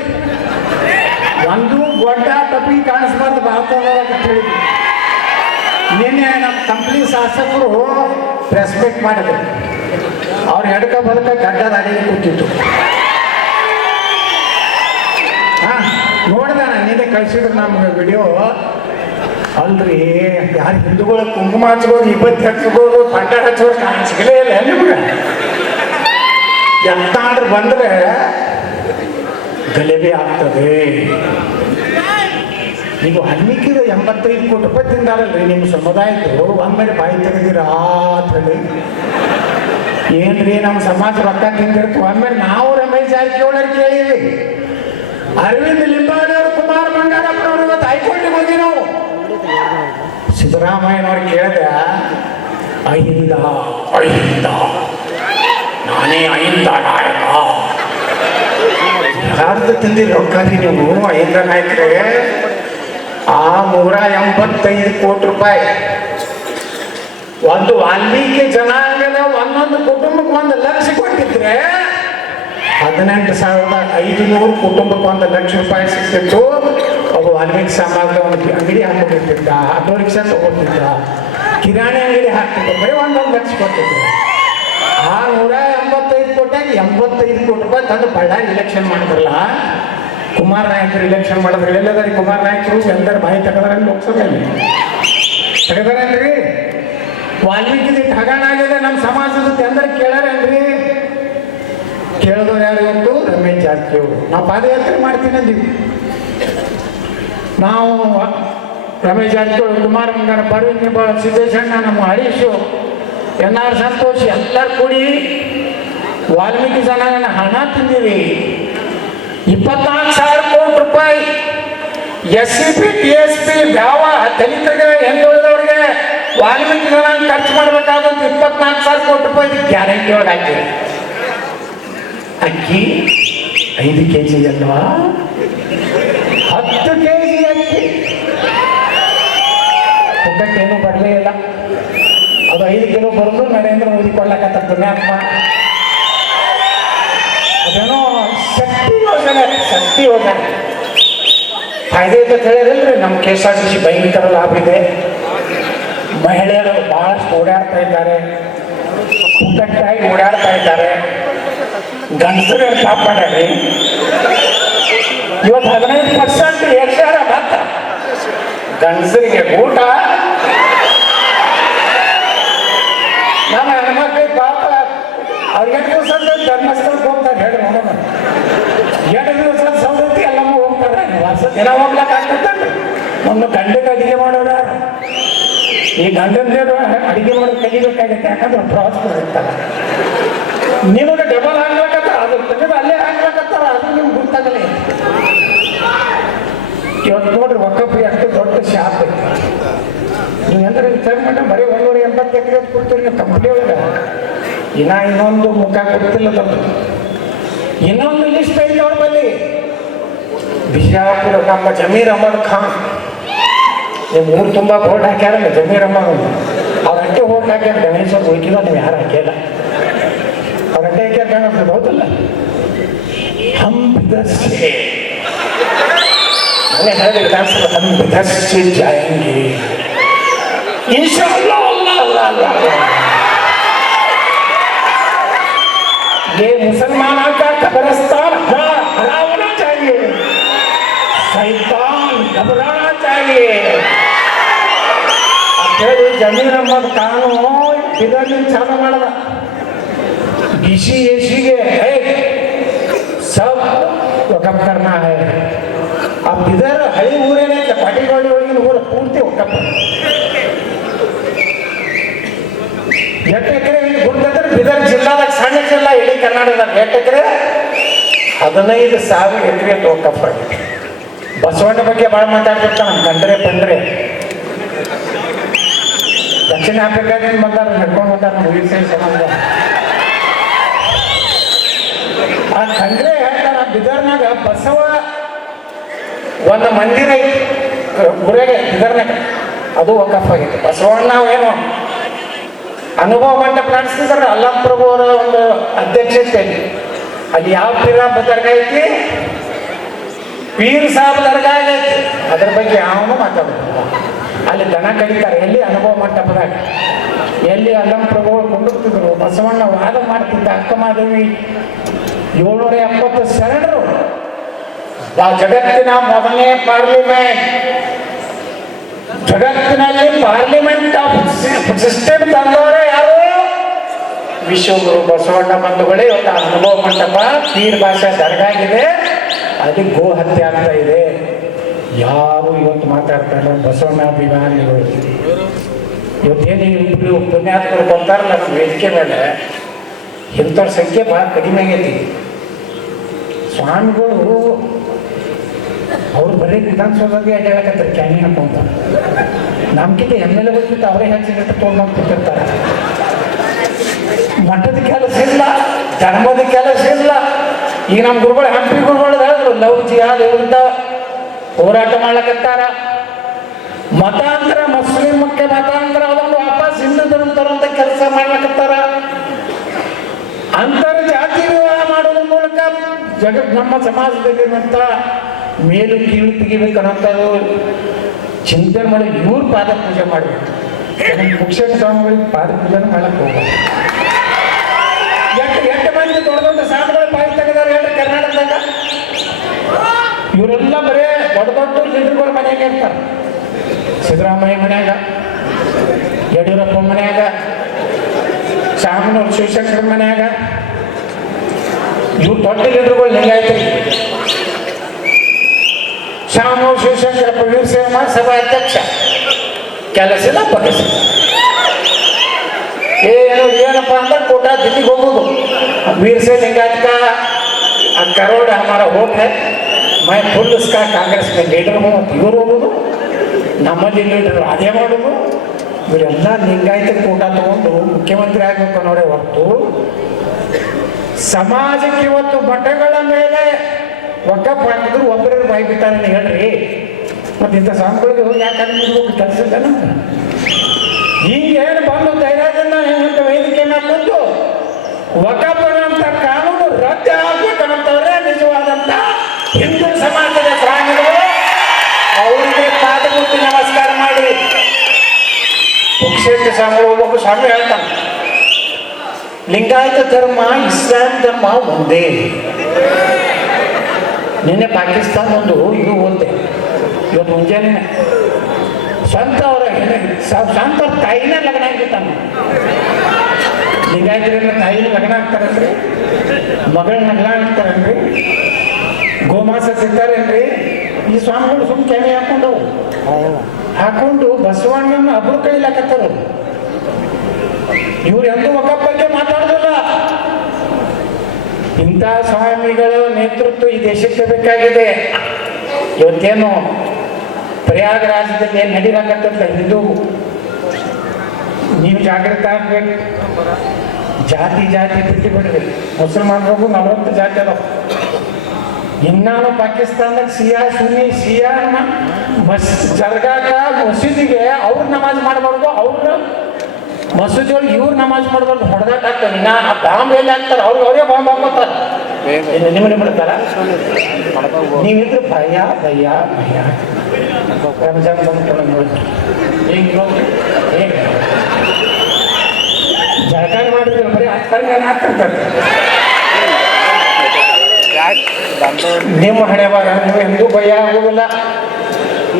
ಒಂದು ಗೊಡ್ಡ ಟಪಿ ಕಾಣಿಸ್ಬಾರ್ದು ಭಾರತದೊಳಗೆ ಅಂತ ಹೇಳಿದ್ರು. ನಿನ್ನೆ ನಮ್ಮ ಕಂಪ್ನಿ ಶಾಸಕರು ಪ್ರೆಸ್ ಮೀಟ್ ಮಾಡಿದ್ರು. ಅವ್ರು ಎಡಕ ಬದಕ ಗಡ್ಡದ ಅಡಿಗೆ ಕೂತಿತ್ತು. ನೋಡಿದಾನ ನಿನ್ನ ಕಳ್ಸಿದ್ರು ನಮ್ಗೆ ವಿಡಿಯೋ. ಅಲ್ರಿ ಯಾರು ಹಿಂದೂಗಳು ಕುಂಕುಮ ಹಚ್ಬೋದು, ಇಪ್ಪತ್ತು ಹಚ್ಬೋದು, ಪಂಡ ಹಚ್ಬೋದು, ನಾನು ಸಿಗಲೇ ಇಲ್ಲ ನಿಮ್ಗೆ. ಎಂತಾದ್ರೂ ಬಂದ್ರೆ ಗಲಭೆ ಆಗ್ತದೆ. ನೀವು ಹಣ್ಣಿಕ್ಕಿದ 85 ಕೋಟಿ ರೂಪಾಯಿ ತಿಂದಾರಲ್ರಿ ನಿಮ್ಮ ಸಮುದಾಯದ್ದು, ಒಮ್ಮೆಲೆ ಬಾಯಿ ತೆಗೆದಿರಾ ಅಂತ ಹೇಳಿ. ಏನ್ರಿ ನಮ್ಮ ಸಮಾಜ ರೊಕ್ಕ ತಿಂದಿರ್ತು. ಒಮ್ಮೆಲೆ ನಾವು ರಮೇಶ್ ಜಾರಕಿಹೊಳಿ ಕೇಳಿವಿ, ಅರವಿಂದ್ ಲಿಂಬಾವಳಿ ಅವರು, ಕುಮಾರ್ ಬಂಗಾರಪ್ಪನವರು ಇವತ್ತು ಹೈಕೋರ್ಟಿಗೆ ಹೋಗಿ ನಾವು ಸಿದ್ದರಾಮಯ್ಯನವ್ರು ಕೇಳಿದೆ, ಅಹಿಂದ ಅಹಿಂದ ನಾನೇ ಅಹಿಂದ ನಾಯಕ. ಯಾರ್ದು ತಿಂದಿರಿ ರೊಕ್ಕಾಗಿ ನೀವು ಅಹಿಂದ ನಾಯಕರೇ? ಆ 185 ಕೋಟಿ ರೂಪಾಯಿ ಒಂದು ವಾಲ್ಮೀಕಿ ಜನಾಂಗದ ಒಂದೊಂದು ಕುಟುಂಬಕ್ಕೆ 1 ಲಕ್ಷ ಕೊಟ್ಟಿದ್ರೆ 18,500 ಕುಟುಂಬಕ್ಕೆ 1 ಲಕ್ಷ ರೂಪಾಯಿ ಸಿಗ್ತಿತ್ತು. ಒಬ್ಬ ವಾಲ್ಮೀಕಿ ಸಮಾಜದ ಒಂದು ಅಂಗಡಿ ಹಾಕೊಂಡಿರ್ತಿದ್ದ, ಆಟೋ ರಿಕ್ಷಾ ತಗೋತಿದ್ದ, ಕಿರಾಣಿ ಅಂಗಡಿ ಹಾಕ್ತಿದ್ದ, ಬರೀ 1 ಲಕ್ಷ ಕೊಟ್ಟಿದ್ರು. ಆ 185 ಕೋಟಿಯಾಗ 85 ಕೋಟಿ ರೂಪಾಯಿ ತಂದು ಬಳ್ಳಾರಿ ಇಲೆಕ್ಷನ್ ಮಾಡಿದ್ರಲ್ಲ, ಕುಮಾರ್ ನಾಯಕರು ಇಲೆಕ್ಷನ್ ಮಾಡಿದ್ರೆ ಎಲ್ಲದಾರಿ ಕುಮಾರ್ ನಾಯಕರು ಎಲ್ಲರ ಬಾಯಿ ತಗದಾರ ಲೋಕಸಭೆಯಲ್ಲಿ ತೆಗದಾರೇನ್ರಿ? ವಾಲ್ಮೀಕಿ ಹಗರಣ ಆಗಿದೆ ನಮ್ಮ ಸಮಾಜದ ಎಲ್ಲರೂ ಕೇಳಾರೇನ್ರಿ? ಕೇಳಿದವ್ರು ಯಾರು ಇವತ್ತು? ರಮೇಶ್ ಜಾರಕಿಹೊಳಿ. ನಾವು ಪಾದಯಾತ್ರೆ ಮಾಡ್ತೀನಿ ಅಂದಿವಿ. ನಾವು ರಮೇಶ್ ಜಾರಕಿಹೊಳಿ, ಕುಮಾರ್ ಬಂಗಾರಪ್ಪ, ಅರವಿಂದ್ ಲಿಂಬಾವಳಿ, ಸಿದ್ದೇಶಣ್ಣ, ನಮ್ಮ ಹರೀಶು, NR ಸಂತೋಷ್ ಎಲ್ಲರೂ ಕೂಡಿ ವಾಲ್ಮೀಕಿ ಜನಾಂಗನ ಹಣ ತಿಂದಿವಿ. 24,000 ಕೋಟಿ ರೂಪಾಯಿ SCP TSP ಯಾವ ದಲಿತರಿಗೆ ಹಿಂದುಳಿದವರಿಗೆ ವಾಲ್ಮೀಕಿ ಜನಾಂಗ ಖರ್ಚು ಮಾಡಬೇಕಾದಂತ 24,000 ಕೋಟಿ ರೂಪಾಯಿ ಗ್ಯಾರಂಟಿ ಒಳಗೆ ಹಾಕಿರಿ. ಅಕ್ಕಿ 5 kg ಅಲ್ವಾ, 10 kg ಅಕ್ಕಿ ಪುಕ್ಕಕ್ಕೇನು ಬರಲೇ ಇಲ್ಲ. ಅದು 5 ಕಿಲೋ ಬರೋದು ನರೇಂದ್ರ ಮೋದಿ ಕೊಳ್ಳಕತ್ತ ಪುಣ್ಯಾತ್ಮ. ಅದೇನೋ ಶಕ್ತಿ ಯೋಜನೆ, ಶಕ್ತಿ ಯೋಜನೆ ಫಾಯ್ದೆ ಅಂತ ಹೇಳಿರಲ್ರಿ. ನಮ್ಮ KSRTC ಭಯಂಕರ ಲಾಭ ಇದೆ. ಮಹಿಳೆಯರು ಬಹಳಷ್ಟು ಓಡಾಡ್ತಾ ಇದ್ದಾರೆ, ಪುಕ್ಕಟ್ಟಾಗಿ ಓಡಾಡ್ತಾ ಇದ್ದಾರೆ. ಗಂಡಸರು ಕಾಪಾಡ್ರಿ. ಇವತ್ತು 15% ಹೆಚ್ಚಾರ ಮಾತ್ರ ಗಂಡಸರಿಗೆ ಊಟ. ನಮ್ಮ ಹೆಣ್ಮಕ್ಳಿಗೆ ಪಾಪ ಅವ್ರಿಗೆ 8 ದಿವಸ ಧರ್ಮಸ್ಥಳಕ್ಕೆ ಹೋಗ್ತಾರೆ ಹೇಳಿ ನೋಡೋಣ. 2 ದಿವಸ ಸೌದತ್ತಿ ಎಲ್ಲಮ್ಮ ಹೋಗ್ತಾರೆ. ವರ್ಷ ದಿನ ಹೋಗ್ಲಕ್ಕ ಆಗ್ತದೆ. ನಮ್ಮ ಗಂಡಗೆ ಅಡಿಗೆ ಮಾಡೋರ ಈ ಗಂಡಂದೇರು ಅಡಿಗೆ ಮಾಡೋದು ಕಲಿಬೇಕಾಗತ್ತೆ. ಯಾಕಂದ್ರೆ ಪ್ರವಾಸ ಇರ್ತಾರೆ. ನಿಮಗೆ ಡಬಲ್ ಹಾಕ್ಬೇಕತ್ತ, ಅದು ತೆಗೆದು ಅಲ್ಲೇ ಹಾಕ್ಬೇಕತ್ತಾರ, ಅದು ನಿಮ್ಗೆ ಗೊತ್ತಾಗಲ್ಲ. ಇವತ್ತು ನೋಡ್ರಿ ಒಕ್ಕಪ್ಪಿ ಅಷ್ಟು ದೊಡ್ಡ ಶಾಪ್ ಐತಿ. ನೀವು ಎಂದ್ರೆ ವಿಚಾರ ಮಾಡಿ ಬರೀ 180 ಎಕರೆ ಕೊಡ್ತೀರಿ ನೀವು ಕಂಪ್ನಿ ಒಳಗೆ. ಇನ್ನೊಂದು ಮುಖ ಕೊಡ್ತಿಲ್ಲ. ಇನ್ನೊಂದು ಲಿಸ್ಟ್ ಐತಿ ಅವ್ರ ಬಲ್ಲಿ. ಬಿಜಾಪುರ ನಮ್ಮ ಜಮೀರ್ ಅಹಮದ್ ಖಾನ್, ನಿಮ್ಮ ಊರು ತುಂಬ ಬೋರ್ಡ್ ಹಾಕ್ಯಾರಲ್ಲ ಜಮೀರ್ ಅಹಮದ್. ಅವ್ರ ಅಟ್ಟೆ ಹೋಗಿ ಹಾಕ್ಯಾರ. ಗಣೇಶ ಹೋಗಿಲ್ಲ, ನೀವು ಯಾರು ಹಾಕಿಲ್ಲ. ಅವ್ರ ಅಟ್ಟೆ ಹಾಕ್ಯಾರ ಕಾಣಿಸ್ತದೆ, ಹೌದಲ್ಲ? ಹಮ್ ಬಿದರ್ಸೆ ಅಲ್ಲೇ ಹೇಳಿದ್ರೆ ಕಾಣಿಸ್ತದೆ. ಹಮ್ ಬಿದರ್ಸೆ ಜಾಯಂಗೆ इंशाअल्लाह अल्लाह अल्लाह अल्लाह। ये मुसलमानों का कब्रिस्तान हराना चाहिए, शैतान घबराना चाहिए। अकेले जमीर अहमद खान इधर चालू माड़ा डीसी एसी के है सब वकफ करना है. अब इधर हरी ऊरे ने पाटी गाड़ी होगी पूर्ति वकफ. 8 ಎಕರೆ ಗುಡ್ಡದ್ರೆ ಬೀದರ್ ಜಿಲ್ಲಾದಾಗ ಸಣ್ಣ ಜಿಲ್ಲಾ ಇಡೀ ಕರ್ನಾಟಕದಾಗ 8 ಎಕರೆ 15,000 ಎಕರೆ ವಕಫ್ ಆಗಿದೆ. ಬಸವಣ್ಣ ಬಗ್ಗೆ ಭಾಳ ಮಾತಾಡ್ತಿರ್ತಾನೆ ಕಂಡ್ರೆ ಪಂಡ್ರೆ. ದಕ್ಷಿಣ ಆಫ್ರಿಕಾದಿಂದ ಬಂದಾರ, ನಡ್ಕೊಂಡು ಬಂದಾರ ವೀರಶೈವ ಸಮಾಜ. ಆ ಕಂಡ್ರೆ ಹೇಳ್ತಾರ ಬೀದರ್ನಾಗ ಬಸವ ಒಂದು ಮಂದಿರ ಐತಿ ಊರಾಗೆ ಬೀದರ್ನಾಗ, ಅದು ವಕಫ್ ಆಗಿದೆ. ಬಸವಣ್ಣ ಏನು ಅನುಭವ ಮಂಟಪ ನಡೆಸ್ತಿದ್ದಾರೆ ಅಲ್ಲಂ ಪ್ರಭು ಅವರ ಒಂದು ಅಧ್ಯಕ್ಷತೆಯಲ್ಲಿ. ಅಲ್ಲಿ ಯಾವ ಪೀರ ದರ್ಗಾ ಐತಿ? ಪೀರ್ ಸಾಬ್ ದರ್ಗಾ ಐತಿ. ಅದ್ರ ಬಗ್ಗೆ ಯಾವನು ಮಾತಾಡೋದಿಲ್ಲ. ಅಲ್ಲಿ ದನ ಕಡಿತಾರೆ ಎಲ್ಲಿ? ಅನುಭವ ಮಂಟಪದಾಗ. ಎಲ್ಲಿ ಅಲ್ಲಂ ಪ್ರಭು ಕೊಂಡಿರ್ತಿದ್ರು. ಬಸವಣ್ಣ ವಾದ ಮಾಡ್ತಿದ್ದ. ಅಕ್ಕಮಾದೇವಿ 770 ಶರಣರು ಜಗತ್ತಿನ ಮೊದಲನೇ ಪಾರ್ಲಿಮೆಂಟ್, ಜಗತ್ತಿನಲ್ಲಿ ಪಾರ್ಲಿಮೆಂಟ್ ಆಫ್ ಸಿಸ್ಟಮ್ ತಂದವರೇ ಯಾರು? ವಿಶ್ವಗುರು ಬಸವಣ್ಣ ಬಂಧುಗಳೇ. ಇವತ್ತು ಅನುಭವ ಮಂಟಪ ತೀರ್ ಭಾಷೆ ದರ್ಗಾಗಿದೆ, ಅಲ್ಲಿ ಗೋ ಹತ್ಯೆ ಆಗ್ತಾ ಇದೆ. ಯಾರು ಇವತ್ತು ಮಾತಾಡ್ತಾರೆ? ಬಸವಣ್ಣ ಅಭಿಮಾನಿಗಳು ಇವತ್ತೇನು ಇಬ್ಬರು ಪುಣ್ಯಾತ್ಮರು ಬಂತಾರಲ್ಲ ನಮ್ಮ ವೇದಿಕೆ ಮೇಲೆ, ಇಂಥವ್ರ ಸಂಖ್ಯೆ ಭಾಳ ಕಡಿಮೆ ಆಗೈತಿ. ಸ್ವಾಮಿಗಳು ಅವ್ರು ಬರೀ ವಿಧಾನಸೌಧಗೆ ಅಡ್ಡಾಡಕತ್ತಾರೆ, ಕ್ಯಾನಿ ಹಾಕೊಂತ. ನಮ್ಗಿಂತ ಎಮ್ ಎಲ್ ಎ ಬಂದ್ಬಿಟ್ಟು ಅವರೇ ಹೆಚ್ಚಿಗೆ ತೊಗೊಂಡು ಕೂತಿರ್ತಾರೆ. ಮಠದ ಕೆಲಸ ಇಲ್ಲ, ಧರ್ಮದ ಕೆಲಸ ಇಲ್ಲ. ಈಗ ನಮ್ಮ ಗುರುಗಳು ಹಂಪಿ ಗುರುಗಳು ಹೇಳಿದ್ರು ಲವ್ ಜಿಹಾದ್ ವಿರುದ್ಧ ಹೋರಾಟ ಮಾಡ್ಲಕತ್ತಾರ. ಮತಾಂತರ, ಮುಸ್ಲಿಮಕ್ಕೆ ಮತಾಂತರ ಅದನ್ನು ವಾಪಸ್ ಹಿಂದೂ ಧರ್ಮ ತರುವಂತ ಕೆಲಸ ಮಾಡ್ಲಕತ್ತಾರ. ಅಂತರ್ಜಾತಿ ವಿವಾಹ ಮಾಡೋದ್ರ ಮೂಲಕ ನಮ್ಮ ಸಮಾಜದಲ್ಲಿರುವಂತ ಮೇಲು ಕೀಳು ತೆಗಿಬೇಕನ್ನೋಂಥದ್ದು ಚಿಂತನೆ ಮಾಡಿ ಇವ್ರು ಪಾದ ಪೂಜೆ ಮಾಡಬೇಕು. ಮುಖ್ಯ ಸ್ವಾಮಿಗಳಿಗೆ ಪಾದ ಪೂಜೆನೂ ಮಾಡಕ್ಕೆ ಹೋಗ್ಬೇಕು. ಎಷ್ಟು ಮಂದಿ ದೊಡ್ಡ ದೊಡ್ಡ ಸಾಧುಗಳು ಬಾಯಿ ತೆಗೆದಾರೆ ಹೇಳ್ರಿ ಕರ್ನಾಟಕದಾಗ? ಇವರೆಲ್ಲ ಬರೇ ದೊಡ್ಡ ದೊಡ್ಡ ಲೀಡರ್ಗಳ ಮನೆಯಾಗ ಇರ್ತಾರೆ. ಸಿದ್ದರಾಮಯ್ಯ ಮನ್ಯಾಗ, ಯಡಿಯೂರಪ್ಪ ಮನ್ಯಾಗ, ಶಾಮನೂರು ಶಿವಶಂಕರ ಮನ್ಯಾಗ, ಇವ್ರು ದೊಡ್ಡ ಲೀಡರ್ಗಳು ಲಿಂಗಾಯತರಿ. ಶಾಮನೂರು ಶಿವಶಂಕರಪ್ಪ ವೀರಶೈವ ಸಭಾ ಅಧ್ಯಕ್ಷ, ಕೆಲಸ ಇಲ್ಲ ಬಗೆಸ. ಏನಪ್ಪ ಅಂದ್ರೆ ಕೋಟ ದಿಲ್ಲಿಗೆ ಹೋಗೋದು, वीरसे लिंगायत का करोड़ हमारा वोट है, मैं फुल उसका कांग्रेस में लीडर हूँ ಅಂತ ಇವರು ಹೋಗೋದು, ನಮ್ಮಲ್ಲಿ ಲೀಡರ್ ಅದೇ ಮಾಡೋದು. ಇವರೆಲ್ಲ ಲಿಂಗಾಯತ ಕೂಟ ತಗೊಂಡು ಮುಖ್ಯಮಂತ್ರಿ ಆಗಬೇಕು ಅನ್ನೋರೇ ಹೊರತು ಸಮಾಜಕ್ಕೆ ಇವತ್ತು ಮಠಗಳ ಮೇಲೆ ಒಗ್ಗಪ್ಪ ಹಾಕಿದ್ರು ಒಬ್ಬರು ಬಾಯಿ ಬಿಟ್ಟಾರೆ ಹೇಳ್ರಿ. ಮತ್ತೆ ಇಂಥ ಸ್ವಾಮಿಗಳಿಗೆ ಹೋಗಿ ಯಾಕಂದ್ರೆ ಕೆಲಸ ಇಲ್ಲ ನಮ್ಗೆ. ಈಗೇನು ಬಂದು ಧೈರ್ಯದಿಂದ ಹೆಂಗಂತ ವೇದಿಕೆಯನ್ನು ಹಾಕೊಂಡು ವಕಫ್ ಕಾನೂನು ರದ್ದು ಆಗ್ಬೇಕಂತವ್ರೆ ನಿಜವಾದಂತ ಹಿಂದೂ ಸಮಾಜದ ಪ್ರಾಣಿಗಳು. ಅವರಿಗೆ ಪಾದ ಮುಟ್ಟಿ ನಮಸ್ಕಾರ ಮಾಡಿ. ಪುಕ್ಷೇತ್ರ ಸ್ವಾಮಿ ಒಬ್ಬೊಬ್ಬ ಸ್ವಾಮಿ ಹೇಳ್ತಾನೆ, ಲಿಂಗಾಯತ ಧರ್ಮ ಇಸ್ಲಾಂ ಧರ್ಮ ಒಂದೇ. ನಿನ್ನೆ ಪಾಕಿಸ್ತಾನ ಒಂದು ಇದು ಓದ್ದೆ, ಇವತ್ತು ಮುಂಜಾನೆ ಸ್ವಂತ ಅವರ ಸ್ವಂತ ಅವ್ರ ತಾಯಿನ ಲಗ್ನ ಆಗಿಬಿಟ್ಟಾನ. ಲಿಂಗಾಯತರಿಂದ ತಾಯಿನ ಲಗ್ನ ಆಗ್ತಾರನ್ರಿ, ಮಗಳನ್ನ ಲಗ್ನ ಆಗ್ತಾರನ್ರಿ, ಗೋಮಾಸ ತಿಂತಾರೇನ್ರಿ. ಈ ಸ್ವಾಮಿಗಳು ಸುಮ್ಮನೆ ಕೆನೆ ಹಾಕೊಂಡು ಬಸವಣ್ಣನ ಅಬ್ರು ಕೈಲಾಕತ್ತಾರ. ಇವ್ರು ಎಂದೂ ವಕಫ್ ಬಗ್ಗೆ ಮಾತಾಡೋದಿಲ್ಲ. ಇಂಥ ಸ್ವಾಮಿಗಳ ನೇತೃತ್ವ ಈ ದೇಶಕ್ಕೆ ಬೇಕಾಗಿದೆ. ಇವತ್ತೇನು ಪ್ರಯಾಗರಾಜದಲ್ಲಿ ಏನು ನಡೀಲಾಕತ್ತಂತ ಹಿಂದೂ, ನೀವು ಜಾಗೃತ ಆಗ್ಬೇಕು. ಜಾತಿ ಜಾತಿ ಬಿಟ್ಟು ಬಿಡ್ರಿ. ಮುಸಲ್ಮಾನರಿಗೂ 40 ಜಾತಿ ಅದಾವ. ಇನ್ನಾನು ಪಾಕಿಸ್ತಾನದಾಗ ಸಿಯಾ ಸುನ್ನಿ ಸಿಯಾ ಜರ್ಗಾಕ ಮಸೀದಿಗೆ ಅವ್ರು ನಮಾಜ್ ಮಾಡಬಾರ್ದು, ಅವ್ರ ಮಸೂದಿ ಒಳಗೆ ಇವ್ರು ನಮಾಜ್ ಮಾಡಬಾರ್ದು. ಹೊಡೆದಾಟ ಆಗ್ತಾನೆ. ಇನ್ನ ಆ ಬಾಂಬ್ ಎಲ್ಲಿ ಹಾಕ್ತಾರೆ, ಅವ್ರಿಗೆ ಅವರೇ ಬಾಂಬ್ ಹಾಕೋತಾರೆ. ನಿಮ್ಮನೆ ಬಿಡ್ತಾರ. ನೀವಿದ್ರೆ ಭಯ ಭಯ ಭಯ. ರಂಜಾನ್ ಬಂದ್ಕೊಂಡು ನೋಡಿ ಹೇಗೆ ಜಳಕಾನ ಮಾಡಿದ್ರೆ ಬರೀ ಆಗ್ತಿರ್ತಾರೆ. ನಿಮ್ಮ ಹಣೆ ಬಾರ ನೀವು ಎಂದೂ ಭಯ ಆಗೋದಿಲ್ಲ.